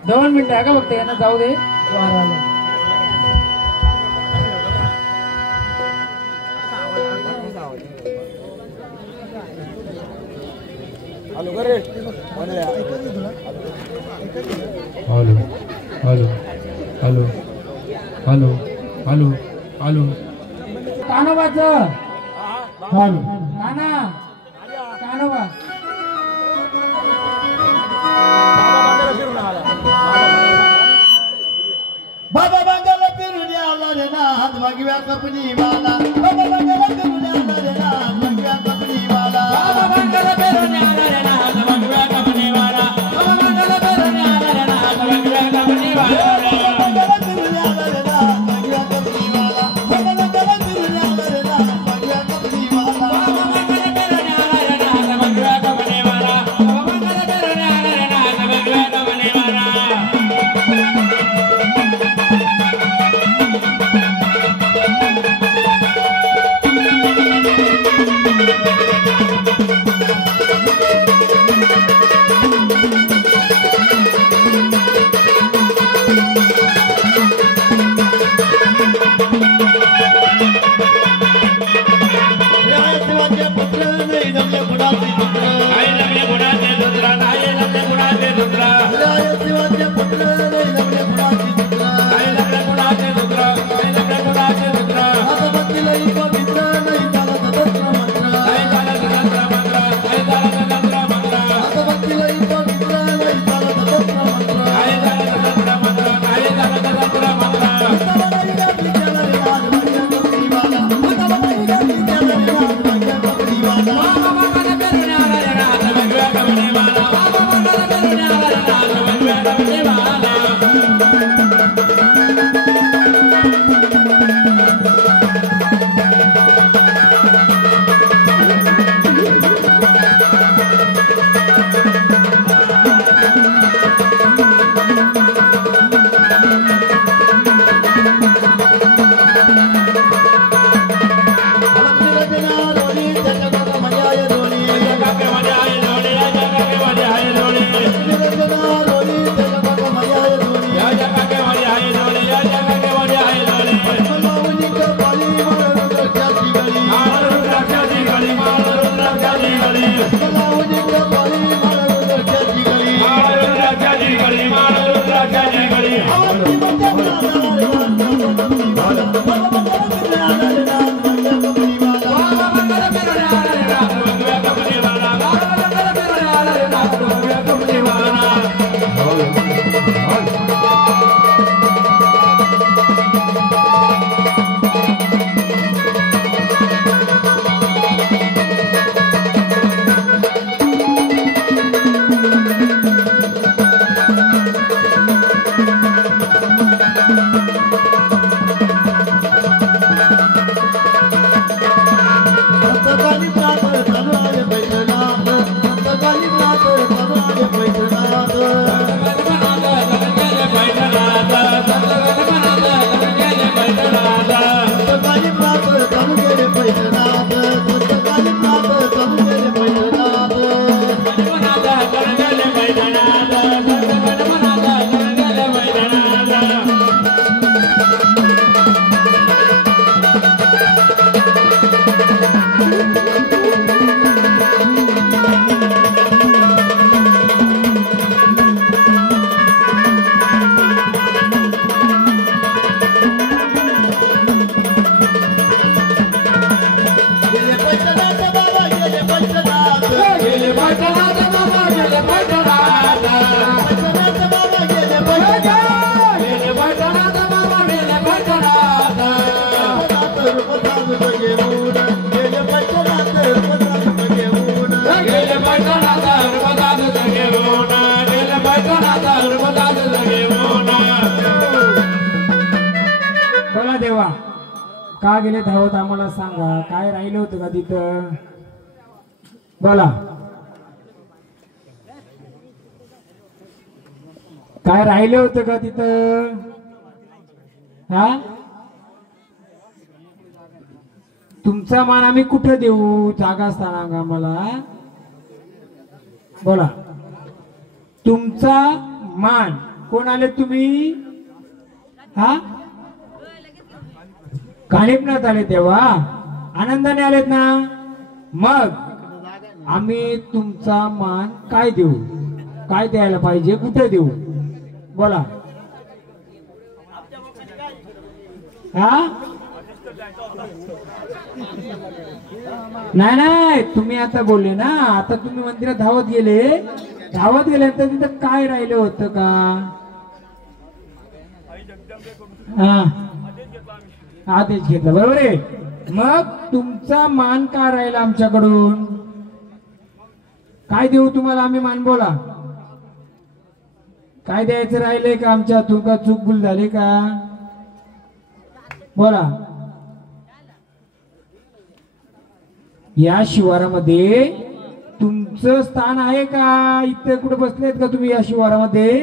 दोन मिनिटं आहे का फक्त यांना जाऊ दे वाराला hello hello hello hello hello hello कानोबाचं हॅलो काना कानोबा बाबा बांगाला फिरून आला रे नाथ भगव्या कपनी वाला बाबा बांगाला फिरून आला रे नाथ भगव्या कपनी वाला बाबा बांगाला फिरून आला रे नाथ भगव्या कपनी वाला बाबा बांगाला फिरून आला रे नाथ भगव्या कपनी वाला बाबा बांगाला फिरून आला रे नाथ भगव्या कपनी वाला बाबा बांगाला फिरून आला रे नाथ भगव्या कपनी वाला बाबा बांगाला फिरून आला रे नाथ भगव्या कपनी वाला बाबा बांगाला फिरून आला रे नाथ भगव्या कपनी वाला बोला देवा का गेले धावत आम्हाला सांगा काय राहिलं होतं का तिथं बोला काय राहिलं होतं का तिथं हा तुमचा मान आम्ही कुठं देऊ जागा सांगा आम्हाला बोला तुमचा मान कोण आले तुम्ही हा कानिपनात आले तेव्हा आनंदाने आलेत ना मग आम्ही तुमचा मान काय देऊ काय द्यायला पाहिजे कुठे देऊ बोला हा नाही नाही तुम्ही आता बोलले ना आता तुम्ही मंदिरात धावत गेले तर तिथं काय राहिलं होतं का हा आदेश घेतला बरोबर आहे मग तुमचा मान का राहिला आमच्याकडून काय देऊ तुम्हाला आम्ही मान बोला काय द्यायचं राहिलंय का आमच्या हातून का चूक भूल झाली का बोला या शिवारामध्ये तुमचं स्थान आहे का इथे कुठे बसलेत का तुम्ही या शिवारामध्ये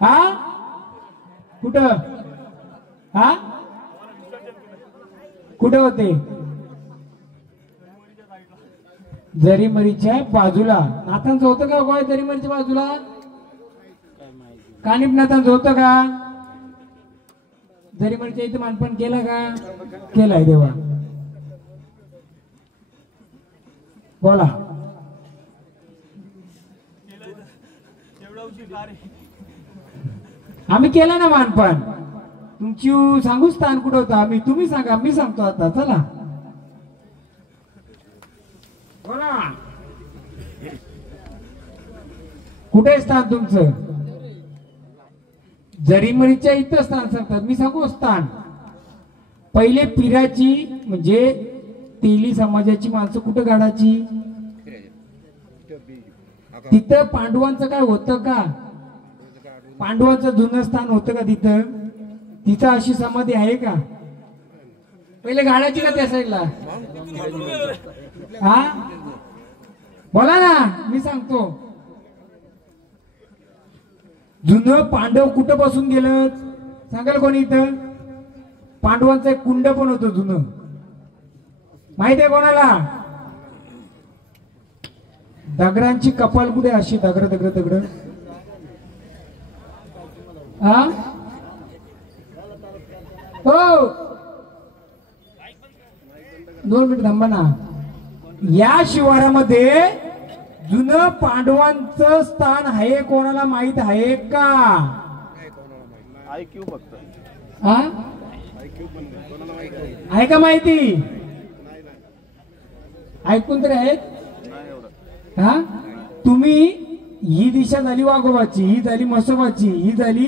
हा कुठं हा कुठे होते जरीमरीच्या बाजूला नाथांचं होतं का काय जरीमरीच्या बाजूला कानिपनाथांचं होतं का जरीमरीच्या इथे मानपण केलं का केलाय देवा बोला आम्ही केलं ना मानपण तुमची सांगू स्थान कुठं होतं आम्ही तुम्ही सांगा मी सांगतो आता चला बोला कुठे स्थान तुमचं जरीमरीच्या इथं स्थान सांगतात मी सांगू स्थान पहिले पिराची म्हणजे तेली समाजाची माणसं कुठं गाडाची तिथं पांडवांचं काय होतं का पांडवांचं जुनं स्थान होतं का तिथं अशी समाधी आहे का पहिले गाडाची का त्या साईडला हा बोला ना मी सांगतो जुनं पांडव कुठं बसून गेलं सांगाल कोणी इथं पांडवांचं एक कुंड पण होतं जुनं माहिती आहे कोणाला दगडांची कपाल कुठे अशी दगड हा हो 2 मिनिट थांबा ना या शिवारामध्ये जुनं पांडवांचं स्थान आहे कोणाला माहित आहे का IQ फक्त हा आहे का माहिती? ऐकून तर आहेत? हा, तुम्ही ही दिशा झाली वाघोबाची, ही झाली म्हसोबाची, ही झाली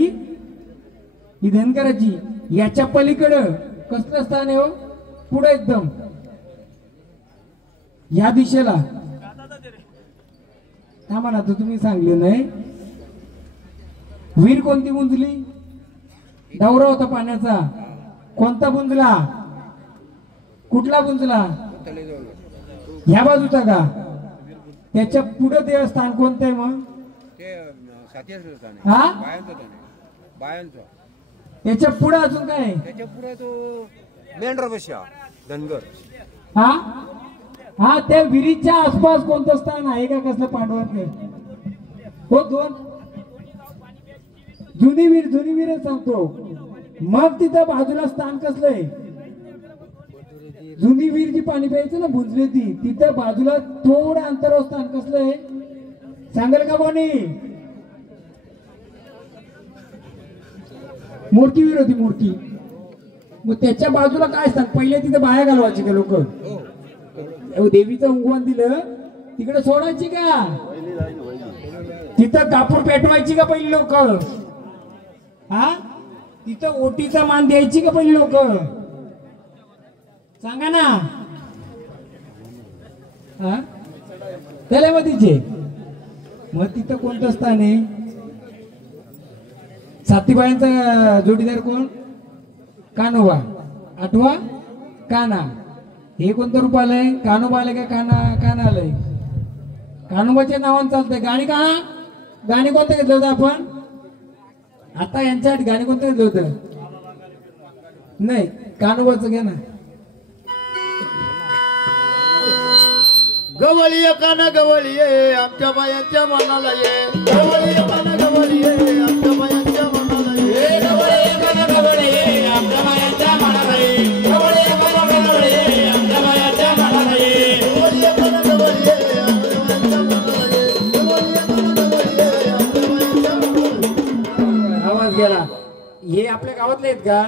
ही धनगराची. याच्या पलीकडं कसलं स्थान आहे हो? पुढे एकदम या दिशेला. हा म्हणा, तर तुम्ही सांगले नाही. वीर कोणती बुंजली? डवरा होता पाण्याचा. कोणता बुंजला? कुठला बुंजला? ह्या बाजूचा का? त्याच्या पुढे देवस्थान कोणतं आहे मग? हा, त्याच्या पुढे अजून काय? त्याच्या पुढे तो मेंढरा बशा धनगर. हा हा, त्या विहिरीच्या आसपास कोणतं स्थान आहे का? कसलं पांडवांचं हो? दोन जुनी विहीर सांगतो. मग तिथं बाजूला स्थान कसलं आहे? जुनी विहीर जी पाणी प्यायचं ना, बुजली ती, तिथं बाजूला थोडं अंतरावर स्थान कसलं आहे सांगाल का कोणी? मोठी विहीर होती, मोठी. मग त्याच्या बाजूला काय स्थान? पहिले तिथे बाया घालवायची का लोक? देवीचं उंगवण दिलं तिकडे सोडायची का? तिथं कापूर पेटवायची का पहिली लोक? हा, तिथं ओटीचा मान द्यायची का पहिली लोक? सांगा ना. हा, त्याला मग तिचे मग तिथं कोणतं स्थान आहे? सातीबाईंचा जोडीदार कोण? कान्होबा. आठवा काना. हे कोणतं रूप आलंय? कान्होबा आलंय का काना आलंय? कान्होबाच्या नावानं चालतंय. गाणी का? गाणी कोणतं घेतलं होतं आपण आता? यांच्या गाणी कोणतं घेतलं होतं? नाही, कान्होबाचं घ्या ना. गवळी कान गवळी ये आमच्या बायांच्या मनाला ये. गवळी कान गवळी ये आमच्या बायांच्या मनाला ये. गवळी कान गवळी ये आमच्या बायांच्या मनाला ये. गवळी कान गवळी ये आमच्या बायांच्या मनाला ये. गवळी कान गवळी ये आमच्या बायांच्या मनाला ये. गवळी कान गवळी ये आमच्या बायांच्या मनाला ये. आवाज गेला. हे आपल्या गावातले आहेत का?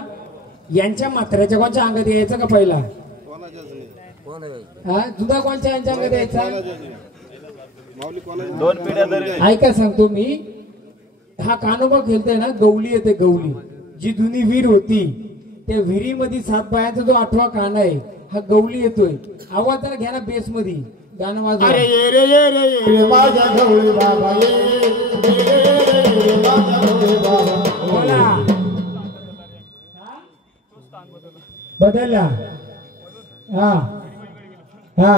यांच्या म्हाताऱ्याच्या कोणच्या अंगात यायचं का पहिला? हा, जुदा कोणच्या यांच्या अंगात यायचा? दोन पिढ्या तरी ऐका सांगतो मी. हा कान्होबा खेळतोय ना, गवली येते. गवली जी जुनी विहीर होती, त्या विहिरीमध्ये 7 बायांचा जो 8वा काना आहे, हा गवली येतोय. आवाज जरा घ्या ना बेस मध्ये. गाणं वाजवा. अरे ये रे ये रे ये रे माझ्या गवळी बाबा ये. ये रे माझ्या गवळी बाबा. बोला. बदलला. हा हा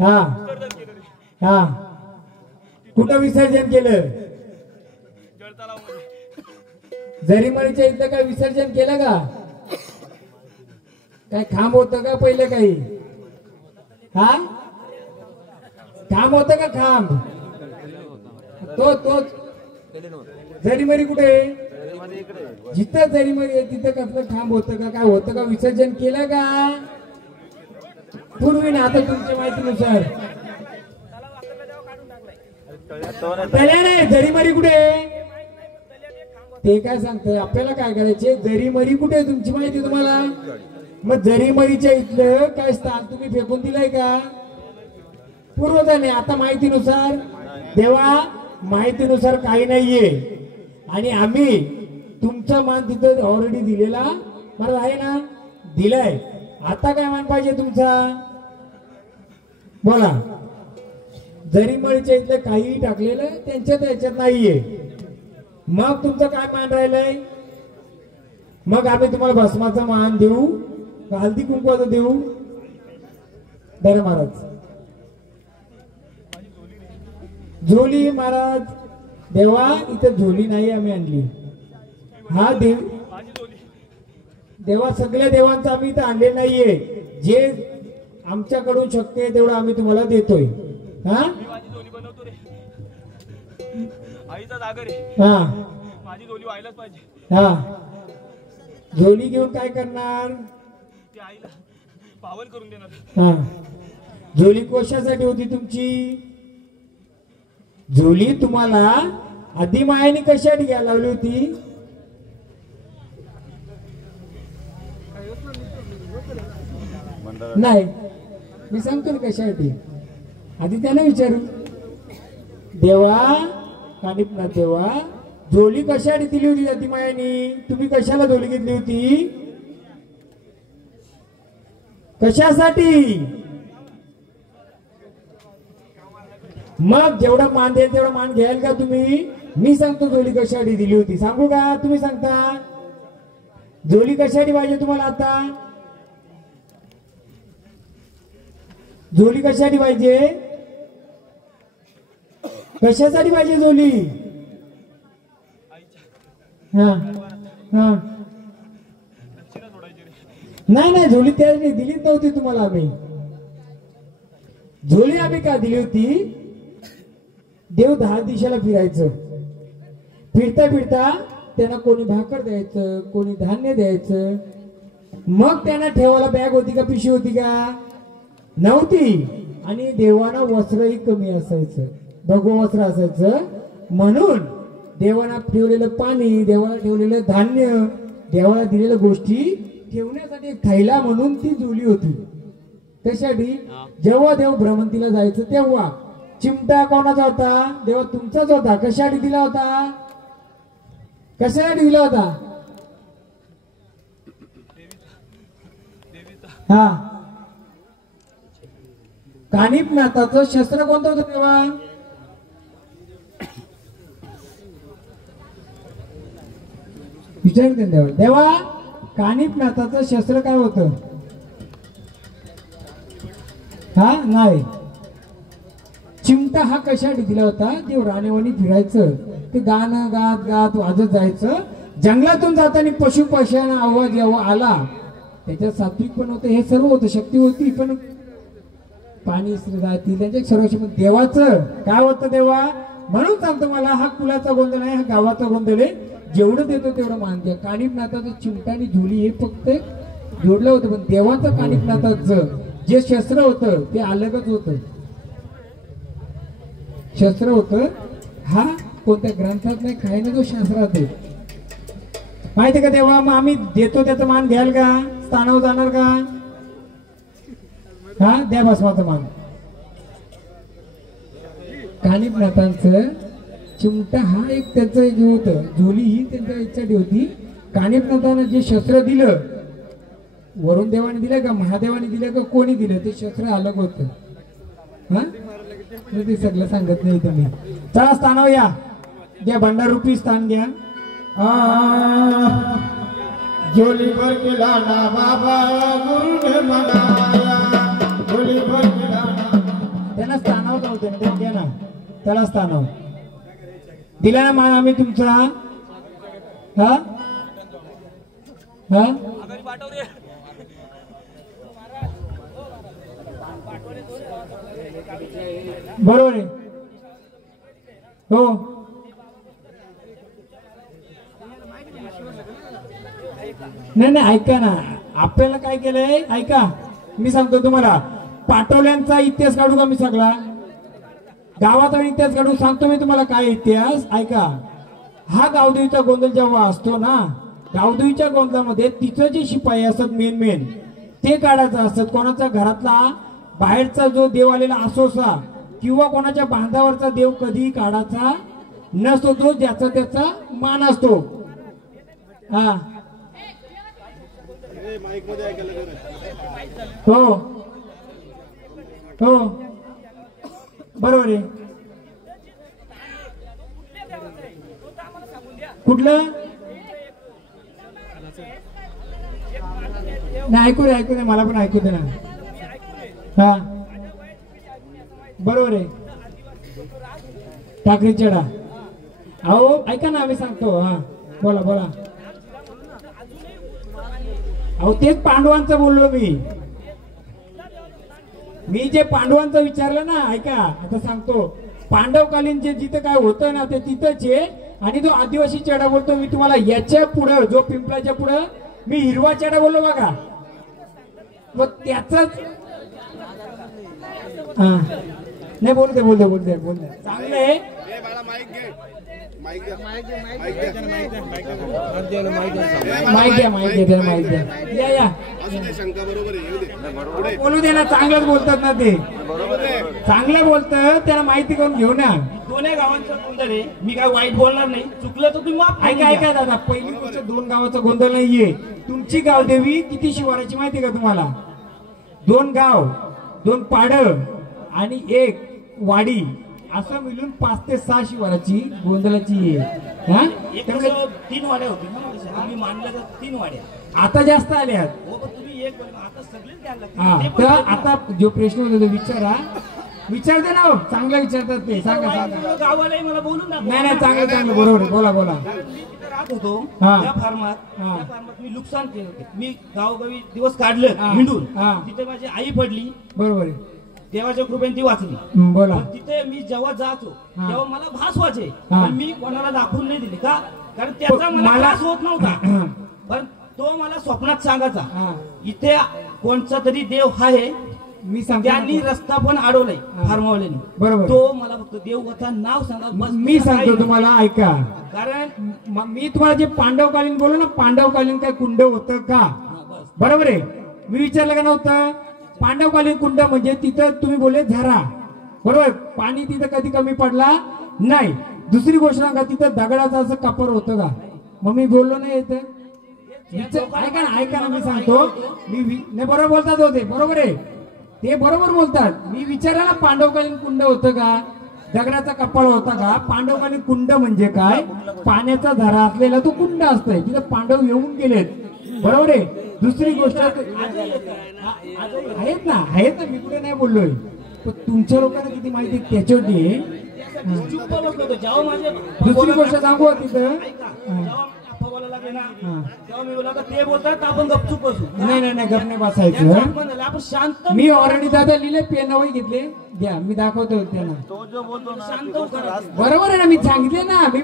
हा हा, कुठं विसर्जन केलं? जरीमळीच्या इथलं काय विसर्जन केलं का? काय खांब होतं का पहिले काही? हा, खांब होतं का? खांब तोच जरीमरी कुठे? जिथं जरीमरी आहे तिथं कसलं खांब होतं का? काय होतं का? विसर्जन केलं का? पूर्वी ना. आता तुमच्या माहितीनुसार नाही. जरीमरी कुठे? ते काय सांगतंय? आपल्याला काय करायचे? जरीमरी कुठे तुमची माहिती तुम्हाला? मग जरीमरीच्या इथलं काय स्थान तुम्ही फेकून दिलंय का? पूर्वजाने. आता माहितीनुसार देवा, माहितीनुसार काही नाहीये. आणि आम्ही तुमचा मान तिथं ऑलरेडी दिलेला मला आहे ना, दिलाय. आता काय मान पाहिजे तुमचा? बोला. जरीमळीच्या इथलं काही टाकलेलं त्यांच्यात नाहीये. मग तुमचं काय मान राहिलंय? मग आम्ही तुम्हाला भस्माचा मान देऊ, हळदी कुंकवाचा देऊ? धरा महाराज. झोली महाराज. देवा, इथं झोली नाही आम्ही आणली. हा देवा, सगळ्या देवांचं आम्ही इथं आणले नाहीये. जे आमच्याकडून शक्य आहे तेवढं आम्ही तुम्हाला देतोय. हा, आईचा जागर आहे. हा, माझी झोली व्हायलाच पाहिजे. हा, झोली घेऊन काय करणार? ती आईला पावन करून देणार. हा, झोली कोशासाठी होती तुमची? झोली तुम्हाला आधी मायाने कशासाठी घ्यायला लावली होती? नाही मी सांगतो ना कशा आहे ती आधी त्याला विचारू देवा कानिपनाथ देवा झोली कशासाठी दिली होती यतिमायानी तुम्ही कशाला झोली घेतली होती कशासाठी मग जेवढा मान द्याल तेवढा मान घ्याल का तुम्ही मी सांगतो झोली कशासाठी दिली होती सांगू का तुम्ही सांगता झोली कशासाठी पाहिजे तुम्हाला आता झोली कशासाठी पाहिजे कशासाठी पाहिजे झोली हा हा नाही झोली त्यासाठी दिलीच नव्हती तुम्हाला आम्ही झोली आम्ही का दिली होती देव 10 दिशेला फिरायचं फिरता फिरता त्यांना कोणी भाकर द्यायचं कोणी धान्य द्यायचं मग त्यांना ठेवायला बॅग होती का पिशवी होती का नव्हती आणि देवाना वस्त्रही कमी असायचं भगवं वस्त्र असायचं म्हणून देवाना ठेवलेलं पाणी देवाला ठेवलेलं धान्य देवाला दिलेल्या गोष्टी ठेवण्यासाठी एक थैला म्हणून ती झोली होती त्यासाठी जेव्हा देव भ्रमंतीला जायचं तेव्हा चिमटा कोणाचा होता देवा तुमचाच होता कशासाठी दिला होता कशासाठी दिला होता हा कानिपनाथाचं शस्त्र कोणतं होतं तेव्हा विचारते देवा देवा कानिपनाथाचं शस्त्र काय होतं हा नाही चिमटा हा कशासाठी दिला होता देव राणेवाणी फिरायचं ते गाणं गात गात वाजत जायचं जंगलातून जाताना पशु पक्ष्यांना आवाज जेव्हा आला त्याच्यात सात्विक पण होतं हे सर्व होतं शक्ती होती पण पाणी जाती त्यांच्या सर्व देवाचं काय होतं देवा म्हणून सांगतो मला हा कुलाचा गोंधळ आहे हा गावाचा गोंधळ आहे जेवढं देतो तेवढं मान द्या कानिपनाथाचं चिमटा आणि झोली हे फक्त जोडलं होतं पण देवाचं कानिपनाथाचं जे शस्त्र होतं ते अलगच होतं शस्त्र होतं हा कोणत्या ग्रंथात नाही काही ना तो शास्त्रात आहे माहिती का तेव्हा मग आम्ही देतो त्याचा मान घ्याल का स्थानावर जाणार का हा द्या भस्माचा मान कानिपनाथांचं चिमटा हा एक त्याचं जे होतं झोली ही त्यांच्या इच्छासाठी होती कानिपनाथानं जे शस्त्र दिलं वरुण देवाने दिलं का महादेवाने दिलं का कोणी दिलं ते शस्त्र अलग होतं हा ते सगळं सांगत नाही तुम्ही चला स्थानावर या घ्या भंडार रूपी स्थान घ्या झोली भर के लाना बाबा गुरु ने मनाया झोली भर के लाना त्यांना स्थानावर जाऊ दे घ्या ना त्याला स्थानावर दिला ना मान आम्ही तुमचा हा हा बरोबर आहे हो नाही ऐका ना आपल्याला काय केलंय ऐका मी सांगतो तुम्हाला पाटोल्यांचा इतिहास काढू का मी सगळा गावाचा इतिहास काढून सांगतो मी तुम्हाला काय इतिहास ऐका हा गावदेवीचा गोंधळ जेव्हा असतो ना गावदेवीच्या गोंधळामध्ये तिचं जे शिपाई असतात मेन ते काढायचं असतात कोणाचा घरातला बाहेरचा जो देव आलेला असोसा किंवा कोणाच्या बांधावरचा देव कधी काढायचा नसतो तो ज्याचा त्याचा मान असतो हा हो हो बरोबर आहे कुठलं नाही ऐकू दे मला पण ऐकू दे ना हा बरोबर आहे ठाकरे चढा अहो ऐका ना आम्ही सांगतो हा बोला बोला अहो तेच पांडवांचं बोललो मी जे पांडवांचं विचारलं ना ऐका आता सांगतो पांडवकालीन जे जिथं काय होतं ना ते तिथंच आहे आणि जो आदिवासी चढा बोलतो मी तुम्हाला याच्या पुढं जो पिंपळाच्या पुढं मी हिरवा चढा बोललो बघा मग त्याच नाही बोलते चांगलं आहे माईक घे माईक घ्या माईक द्या त्याला माईक द्या. या असू दे शंका बरोबर आहे येऊ दे पुढे बोलू दे ना, चांगलंच बोलतात ना ते, बरोबर आहे चांगलं बोलतं, त्याला माहिती करून घेऊ ना. दोन्ही गावांचा गोंधळ आहे, मी काय वाईट बोलणार नाही, चुकलं तर तुम्ही माफ करून ऐका द्या. ऐका दादा, पहिली गोष्ट दोन गावाचा गोंधळ नाहीये. तुमची गावदेवी किती शिवाराची माहिती का तुम्हाला? 2 गाव, 2 पाड आणि 1 वाडी असं मिळून 5 ते 6 शिवाराची गोंधळाची आहे. हा? एक त्यामुळे कसं 3 वाड्या होती ना, तुम्ही मानलं तर 3 वाड्या. आता जास्त आल्यात. हो पण तुम्ही एक बोलले, आता सगळेच द्यायला लागतील. हा ते पण तर देत नाही. आता जो प्रश्न होता तो विचारा, विचारते ना हो, चांगला विचारतात ते. सांगा सांगा. गावालाही मला बोलून दाखवा. नाही नाही, चांगलं चांगलं, बरोबर आहे. बोला बोला. कारण मी तिथे राहत होतो हा. त्या फार्मात, हा. त्या फार्मात मी नुकसान केलं होतं. मी गावोगावी दिवस काढलं हा. हिंडून. हा. तिथे माझी आई पडली, बरोबर आहे. देवाच्या कृपेने ती वाचली. बोला. पण तिथे मी जेव्हा जातो हा. तेव्हा मला भास व्हायचे, हा. पण मी कोणाला दाखवून नाही दिले का, कारण त्याचा मला मला- भास होत नव्हता. हा. पण तो मला स्वप्नात सांगायचा, हा. इथे कोणचा तरी देव आहे, मी सांगतो त्यांनी ना. रस्ता पण अडवलाय हा. फार्मवाल्याने. बरोबर. तो मला फक्त देवकथा नाव सांगा बस. मी सांगतो तुम्हाला, ऐका. कारण मी तुम्हाला जे पांडवकालीन बोललो ना, पांडवकालीन काय कुंड होतं का? बरोबर आहे. मी विचारलं का नव्हतं? पांडवकालीन कुंड म्हणजे तिथं तुम्ही बोलले झरा, बरोबर. पाणी तिथं कधी कमी पडला नाही. दुसरी गोष्ट सांगा, तिथं दगडाचं असं कपर होतं का? मग मी बोललो नाही येतं. ऐका ना ऐका ना, मी सांगतो. नाही, बरोबर बोलतात होते, बरोबर आहे, ते बरोबर बोलतात. मी विचारलं ना, पांडवकालीन कुंड होतं का? दगडाचा कपाळ होता का? पांडवकालीन कुंड म्हणजे काय? पाण्याचा झरा असलेला तो कुंड असतोय, तिथं पांडव येऊन गेलेत, बरोबर आहे. दुसरी गोष्ट आहेत ना, मी कुठे नाही बोललोय, पण तुमच्या लोकांना किती माहिती त्याच्यावरती आहे. चुप बसलो होतो. जेव्हा माझे दुसरी गोष्ट सांगू तिथं. ऐका, जेव्हा अप्पा बोलायला लागले ना, तेव्हा मी बोलला ते बोलतात आपण गपचूप बसू. नाही नाही नाही, गप नाही त्यांचं बसायचं. अपमान झालं, आपण शांत मी ऑलरेडी दादा लिहिले, पेन वही घेतले, द्या मी दाखवतो त्यांना. शांत होऊ करा. बरोबर आहे ना, मी सांगितले ना. मी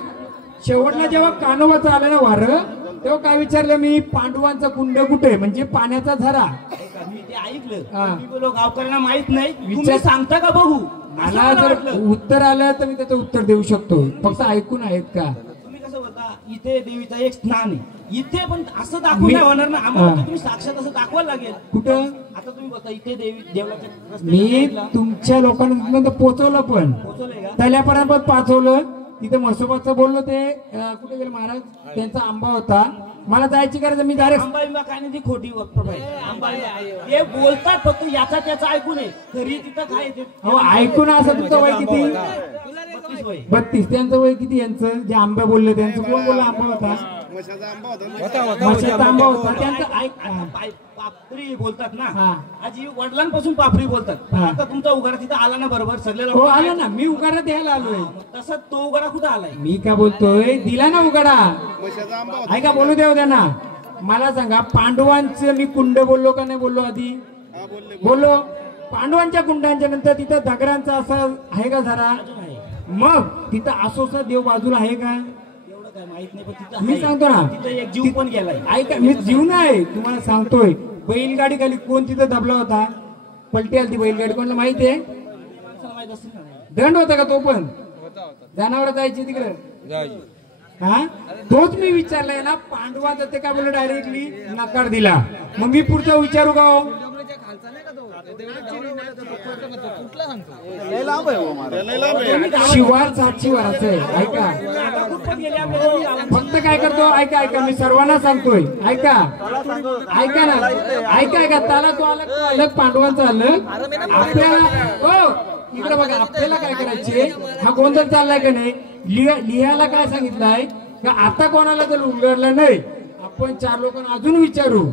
शेवटला जेव्हा कानोबाचं आलं ना वारं, तेव्हा काय विचारलं मी? पांडवांचा कुंड कुठे? म्हणजे पाण्याचा झरा. ऐका, मी ते ऐकलं. हा. मी बोलो गावकऱ्यांना माहित नाही, तुम्ही विचार- सांगता का बघू. मला असं जर वाटलं. उत्तर आलं तर मी त्याचं उत्तर देऊ शकतो, फक्त ऐकून आहेत का? तुम्ही कसं बोलता, इथे देवीचं एक स्नान आहे, इथे पण असं दाखवून नाही होणार ना. आम्हाला तर तुम्ही साक्षात असं दाखवायला लागेल. कुठं? आता तुम्ही बोलता इथे देवी देवळाच्या मी तुमच्या लोकांपर्यंत पोहोचवलं, पण पोहोचवलंय का? तल्यापर्यंत पाचवलं. तिथे म्हसोबाचं बोललो, ते कुठे गेले महाराज, त्यांचा आंबा होता, मला जायची गरज, मी डायरेक्ट. आंबा बिंबा काय नाही, ती खोटी वक्तव्य आहे. आंबा हे बोलतात फक्त याचा त्याचा ऐकून आहे. खरी तिथं काय ते हो, ऐकून. असं तुमचं वय किती? 32 वय. 32. त्यांचं वय किती? यांचं जे आंबा बोलले त्यांचं कोण बोलला? आंबा होता, मशाचा आंबा होता ना? मशाचा आंबा होता त्यांचं. ऐक. पापरी बोलतात ना, हा. आजी वडिलांपासून पापरी बोलतात. पण हा. आता तुमचा उगारा तिथं आला ना, बरोबर सगळे हो आला ना, मी उगारा द्यायला आलोय. तसं तो उगारा कुठं आलाय? मी काय बोलतोय, दिला ना उगारा. मशाचा आंबा होता. ऐका, बोलू देऊ द्या ना. मला सांगा, पांडवांचं मी कुंड बोललो का नाही बोललो? आधी हा बोलले बोललो. पांडवांच्या कुंडांच्या नंतर तिथं दगडांचा असं आहे का झरा? मग तिथं असोसा देव बाजूला आहे का? एवढं काय माहित नाही, पण तिथं मी आहे. सांगतो ना. तिथं एक जीव पण गेलाय. ऐका, मी जीव नाही तुम्हाला सांगतोय. बैलगाडी खाली कोण तिथं दबला होता? पलटी आली ती बैलगाडी, कोणाला माहिती आहे? माणसाला माहित असेल ना. दंड होता का तो पण? जनावर जायची तिकडे. हा, तोच मी विचारलाय ना. पांडवाचं ते काय बोलले, डायरेक्टली नकार दिला. मग मी पुढचा विचारू का हो? लय लांब आहे. शिवार 7 शिवाराचं आहे. ऐका, फक्त काय करतो, ऐका ऐका, मी सर्वांना सांगतोय. ऐका ऐका ना, ऐका ऐका. त्याला तो अलग, अलग पांडवांचं अलग. आपल्याला हो, इकडे बघा, आपल्याला काय करायचे? हा गोंधळ चाललाय का नाही? लिहायला काय सांगितलंय का? आता कोणाला जर उघडलं नाही, आपण 4 लोकांना अजून विचारू,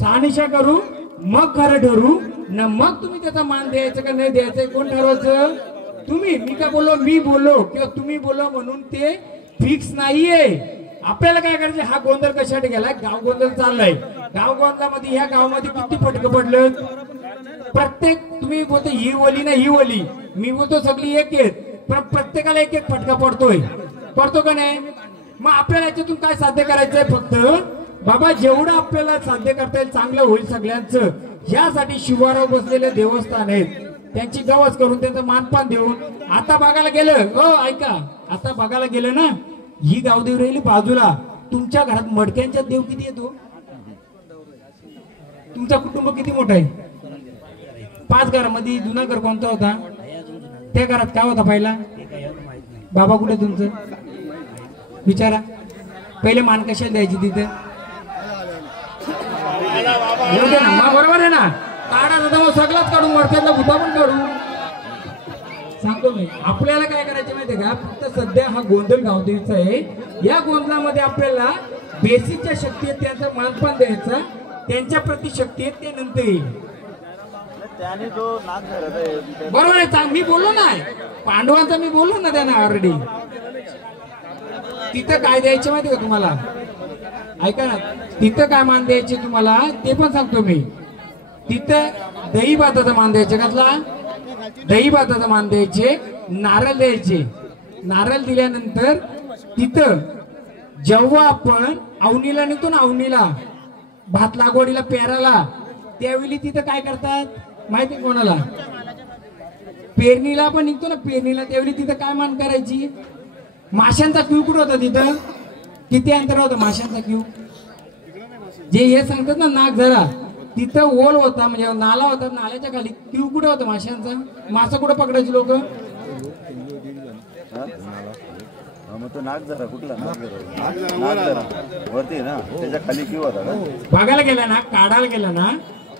शहानिशा करू, मग खरं ठरू ना. मग तुम्ही त्याचा मान द्यायचं का नाही द्यायचं, कोण ठरवायचं? तुम्ही. मी काय बोललो? मी बोललो किंवा तुम्ही बोललो म्हणून ते फिक्स नाहीये. आपल्याला काय करायचं? हा गोंधळ कशासाठी गेलाय? गाव गोंधळ चाललाय. गाव गोंधळामध्ये ह्या गावामध्ये किती फटकं पडलं? प्रत्येक, तुम्ही बोलतो ही ओली ना ही ओली, मी बोलतो सगळी एक आहेत, पण प्रत्येकाला एक एक फटका पडतो का नाही? मग आपल्याला याच्यातून काय साध्य करायचंय? फक्त बाबा जेवढं आपल्याला साध्य करता येईल चांगलं होईल सगळ्यांचं. यासाठी शिवारावर बसलेले देवस्थान आहेत, त्यांची गवस करून त्यांचं मानपान देऊन. आता बघायला गेलं, हो ऐका, आता बघायला गेलं ना, ही गावदेव राहिली बाजूला. तुमच्या घरात मडक्यांच्या देव किती येतो? तुमचा कुटुंब किती मोठं आहे? 5 घरामध्ये जुना घर कोणता होता? त्या घरात काय होता पहिला? बाबा कुठे तुमचं? विचारा. पहिले मान कशाला द्यायची तिथे? बरोबर आहे ना? काढा मग सगळंच काढून मडक्यातला भुता पण काढू. सांगतो मी. आपल्याला काय करायचं माहितीये का? फक्त सध्या हा गोंधळ गावदेवीचा आहे. या गोंधळामध्ये आपल्याला बेसिकच्या शक्ती आहेत त्यांचा मानपान द्यायचा, त्यांच्या प्रति शक्ती आहेत ते नंतर येईल. बरोबर आहे. मी बोललो ना पांडवांचा, मी बोललो ना त्यांना ऑलरेडी. तिथं काय द्यायचे माहिती का तुम्हाला? ऐका ना, तिथं काय मान द्यायचे तुम्हाला ते पण सांगतो मी. तिथं दही भाताचा मान द्यायचे. कसला? दही भाताचा मान द्यायचे. नारळ द्यायचे. नारळ दिल्यानंतर तिथं जेव्हा आपण अवनीला निघतो ना, अवनीला भात लागवडीला पेराला, त्यावेळी तिथं काय करतात माहिती कोणाला? पेरणीला पण निघतो ना, पेरणीला त्यावेळी तिथं काय मान करायची? माशांचा क्यू कुठं होता तिथं? किती अंतर होतं माशांचा क्यू? जे हे सांगतात ना नाग जरा, तिथं ओल होता म्हणजे नाला होता. नाल्याच्या खाली क्यू कुठे होता माशांचा? मासा कुठं पकडायची लोक? बघायला गेला ना, काढायला गेला ना,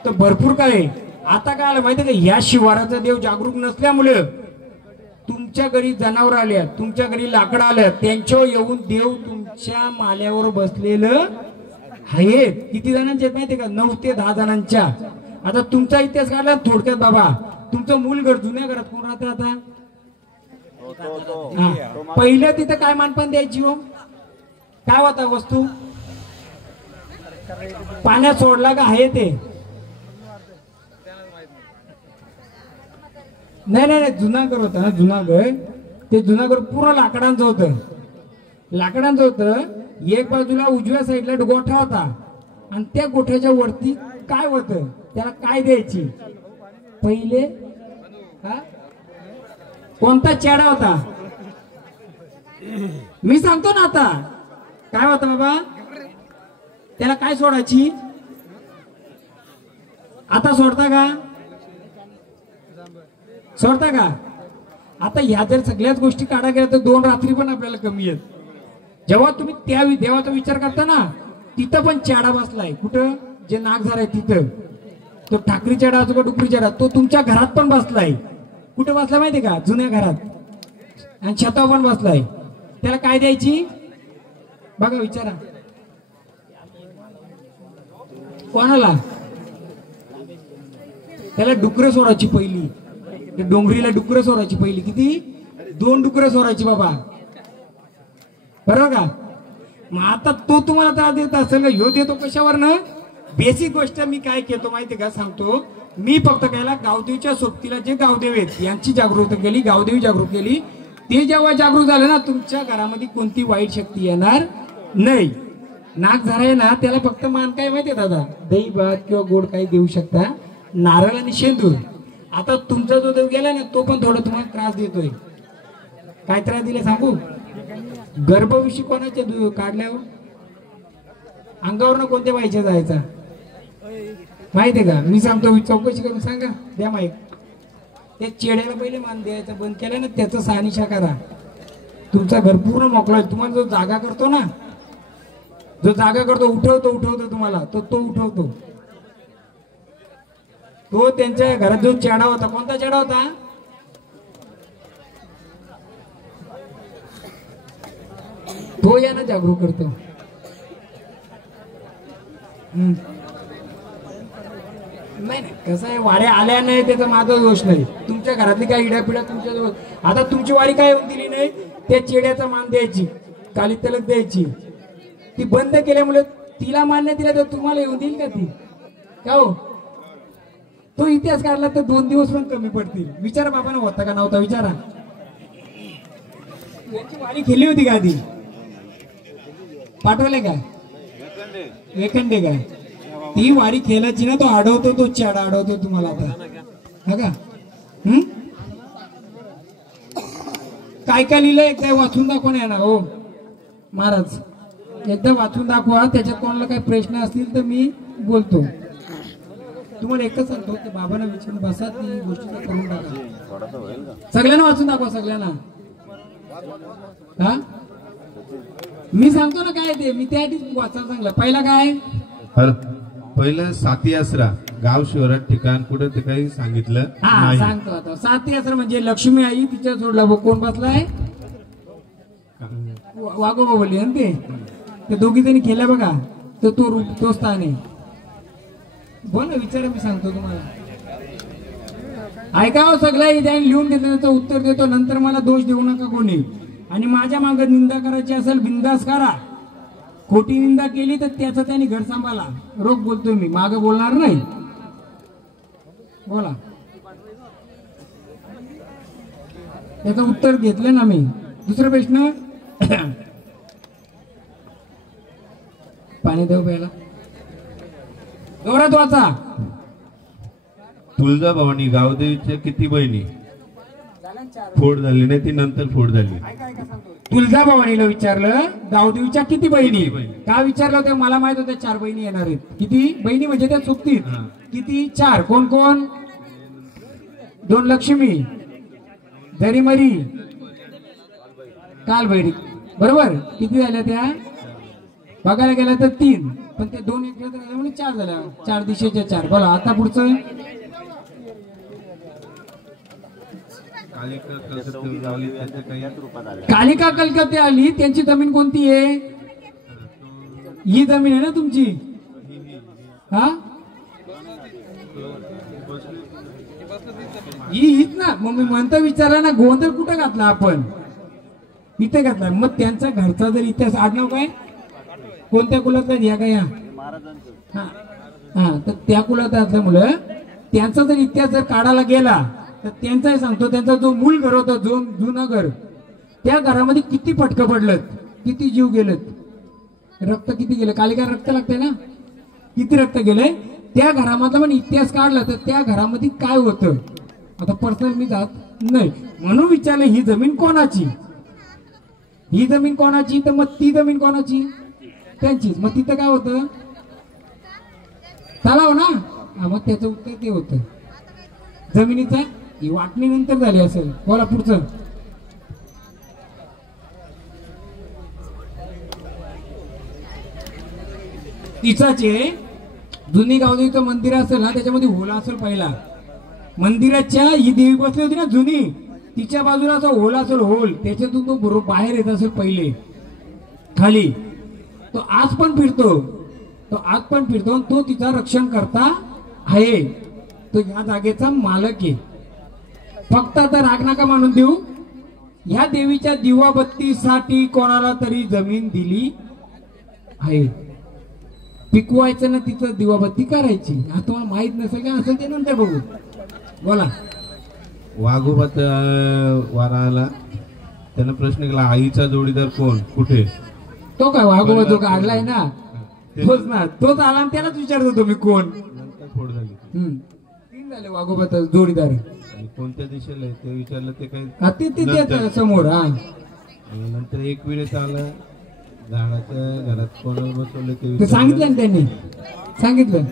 तर भरपूर काय आहे. आता काय आलं माहिती का? या शिवाराचा देव जागरूक नसल्यामुळे तुमच्या घरी जनावर आल्या, तुमच्या घरी लाकडं आल्या, त्यांच्यावर येऊन देव तुमच्या माल्यावर बसलेलं आहे. किती जणांचे माहिती का? 9 ते 10 जणांच्या. आता तुमचा इतिहास काढला थोडक्यात बाबा. तुमचं मूल घर जुन्या घरात कोण राहतं आता? पहिलं तिथं काय मानपान द्यायची हो? काय होता वस्तू? पाण्यात सोडला का आहे ते? नाही, जुनागर होता ना, जुनागर. ते जुनागर पूर्ण लाकडांचं होतं. लाकडांचं होतं. एक बाजूला उजव्या साईडला गोठा होता आणि त्या गोठ्याच्या वरती काय होतं? त्याला काय द्यायची? पहिले कोणता चेडा होता? मी सांगतो ना आता. काय होता बाबा? त्याला काय सोडायची? आता सोडता का? सोडता का? आता ह्या जर सगळ्याच गोष्टी काढा गेल्या तर 2 रात्री पण आपल्याला कमी आहेत. जेव्हा तुम्ही त्या देवाचा विचार करता ना, तिथं पण चेडा बसलाय. कुठं? जे नागझार आहे तिथं. तो ठाकरी चेडा असो का डुकरी चेडा, तो तुमच्या घरात पण बसलाय. कुठं बसला माहितीये का? जुन्या घरात. आणि छतावर पण बसलाय. त्याला काय द्यायची? बघा विचारा कोणाला? त्याला डुकरं सोडायची पहिली. डोंगरीला डुकरं सोडायची पहिली. किती? 2 डुकरं सोडायची बाबा. बरोबर का? मग आता तो तुम्हाला त्रास देत असेल, ह्यो देतो कशावर ना? बेसिक गोष्ट मी काय केलं माहिती का? सांगतो मी. फक्त कायला गावदेवीच्या सोबतीला जे गावदेव आहेत यांची जागृती केली, गावदेवी जागृत केली. ते जेव्हा जागृत झालं ना, तुमच्या घरामध्ये कोणती वाईट शक्ती येणार नाही. नाग झाला आहे ना, त्याला फक्त मान काय माहितीये दादा? दही भात किंवा गोड काही देऊ शकता, नारळ आणि शेंदूर. आता तुमचा जो देव गेला ना, तो पण थोडा तुम्हाला त्रास देतोय. काय त्रास दिले सांगू? गर्भविषयी कोणाच्या काढल्यावर अंगावर कोणत्या व्हायच्या जायचा माहितीये का? मी सांगतो, चौकशी करून सांगा. द्या माहिती. त्या चेड्याला पहिले मान द्यायचा बंद केलं ना, त्याचं सहानिशा करा. तुमचा घर पूर्ण मोकळा. तुम्हाला जो जागा करतो ना, जो जागा करतो, उठवतो तुम्हाला, तो उठवतो. तो त्यांच्या घरात जो चेडा होता, कोणता चेडा होता? तो यांना जागरूक करतो. नाही कसं आहे, वाड्या आल्या नाही त्याचा माझा दोष नाही. तुमच्या घरातली काय इड्यापिड्या तुमच्या जवळ. आता तुमची वाडी काय होऊन दिली नाही? त्या चेड्याचा मान द्यायची, काली तलक द्यायची. ती बंद केल्यामुळे तिला मान नाही दिला तर तुम्हाला येऊन देईल का ती? का हो? तो इतिहास काढला तर 2 दिवस पण कमी पडतील. विचारा बाबांना होता का नव्हता? विचारा. यांची वाडी केली होती का आधी? पाठवले का? वेखंडे काय? ती वारी खेळायची ना, तो अडवतो, तो चेडा अडवतो तुम्हाला आता. हा का? काय काय लिहिलं एकदा वाचून दाखवून येणार हो महाराज, एकदा वाचून दाखवा. त्याच्यात कोणाला काही प्रश्न असतील तर मी बोलतो. तुम्हाला एकच सांगतो ते बाबांना विचारून बसा, ती गोष्टी करून टाका. सगळ्यांना वाचून दाखवा, सगळ्यांना. हा मी सांगतो ना काय ते, मी त्याआधीच वाचायला सांगलं. पहिला काय, पहिलं साती आसरा गाव शहरात ठिकाण कुठं ते काही सांगितलं हा नाही. सांगतो आता. साती आसरा म्हणजे लक्ष्मी आई, तिच्या जोडला कोण बसलाय, वाघोबा बोलली ना ते दोघी जणी केल्या बघा, तर तो रूप तो स्थान आहे. बोल ना, विचारा, मी सांगतो तुम्हाला. ऐकावं सगळं, त्याने लिहून घेतलं त्याचं उत्तर देतो. नंतर मला दोष देऊ नका कोणी. आणि माझ्या मागे निंदा करायची असेल बिंदास करा. खोटी निंदा केली तर त्याचं त्याने घर सांभाळा. रोख बोलतोय मी, मागे बोलणार नाही. बोला, त्याचं उत्तर घेतलं ना मी. दुसरा प्रश्न, पाणी देऊ प्यायला, जोरात वाचा. तुळजाभवानी गावदेवीच्या किती बहिणी? फोड झाली नाही, ती नंतर फोड झाली. तुळजाभवानीला विचारलं गावदेवीच्या किती बहिणी, का विचारलं होतं? मला माहित होतं 4 बहिणी येणार आहेत. किती बहिणी म्हणजे त्या चुकतील. किती? 4. कोण कोण? 2 लक्ष्मी, दरीमरी, कालभैरी. बरोबर. किती झाल्या त्या? बघायला गेला तर 3, पण ते 2 एकत्र झाल्यामुळे 4 झाल्या. 4 दिशेच्या 4. बोला आता पुढचं. कालिका कलकत्ते आली, त्यांची जमीन कोणती आहे? ही जमीन आहे ना तुमची? हा, हीच ना. मग मी म्हणतो विचारा ना, गोंधळ कुठं घातला आपण? इथे घातला. मग त्यांचा घरचा जर इतिहास, आडनाव काय, कोणत्या कुलातला या का या? हा, तर त्या कुलात असल्यामुळं त्यांचा जर इतिहास जर काढायला गेला तर त्यांचाही सांगतो. त्यांचा जो मूळ घर होता, जो जुनं घर, त्या घरामध्ये किती फटकं पडलं, किती जीव गेलेत, रक्त किती गेलं. कालिका रक्त लागतंय ना, किती रक्त गेलंय. त्या घरामधला पण इतिहास काढला तर त्या घरामध्ये काय होतं. आता पर्सनल मी जात नाही, म्हणून विचारलं ही जमीन कोणाची, ही जमीन कोणाची. तर मग ती जमीन कोणाची? त्यांचीच. मग तिथं काय होतं? तलाव ना. मग त्याचं उत्तर ते होतं जमिनीचा. ही वाटणी नंतर झाली असेल. बोला पुढचं. तिचाचे जुनी गावदेवीचं मंदिर असेल ना, त्याच्यामध्ये होला असेल पहिला. मंदिराच्या ही देवी बसली होती ना जुनी, तिच्या बाजूला असा होल असेल, होल. त्याच्यातून तो बरोबर बाहेर येत असेल पहिले खाली. तो आज पण फिरतो, तो तिचा रक्षण करता आहे. तो ह्या जागेचा मालक आहे. फक्त आता राग नका मानून देऊ. ह्या देवीच्या दिवाबत्तीसाठी कोणाला तरी जमीन दिली आहे. पिकवायचं ना तिचं, दिवाबत्ती करायची. आता तुम्हाला माहित नसेल का, असेल ते नंतर बघू. बोला. वाघोबात वारा आला, त्यानं प्रश्न केला आईचा जोडीदार कोण, कुठे? तो काय वाघोबा जो काढलाय ना, तोच ना. तोच आला, त्यालाच विचारतो तुम्ही कोण. नंतर फोड झाली. 3 झाले वाघोबाचा जोडीदार. कोणत्या दिशेला आहे ते विचारलं, ते काही ते समोर. हा, नंतर एक वेळेस आला, झाडाच्या घरात कोणाला बसवलं ते सांगितलं ना त्यांनी, सांगितलं.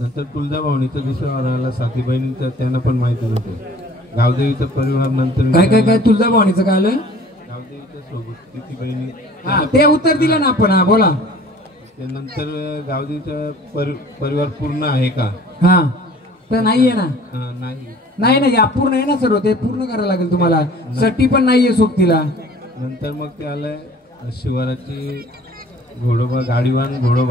नंतर तुळजाभवानीचा दुसऱ्या वाराला साती बहिणींचा त्यांना पण माहिती नव्हतं. गावदेवीचा परिवार नंतर काय तुळजाभवानीचं काय आलं? गावदेवीच्या सोबत किती बहिणी, ते उत्तर दिलं ना आपण. हा बोला. त्यानंतर गावदेवीचा परिवार पूर्ण आहे का? हा, तर नाहीये ना. नाही अपूर्ण आहे ना सर्व. ते पूर्ण करायला लागेल तुम्हाला. सटी पण नाहीये सोबतीला. नंतर मग ते आलंय शिवाराची घोडोबा, गाडीवान घोडोबा.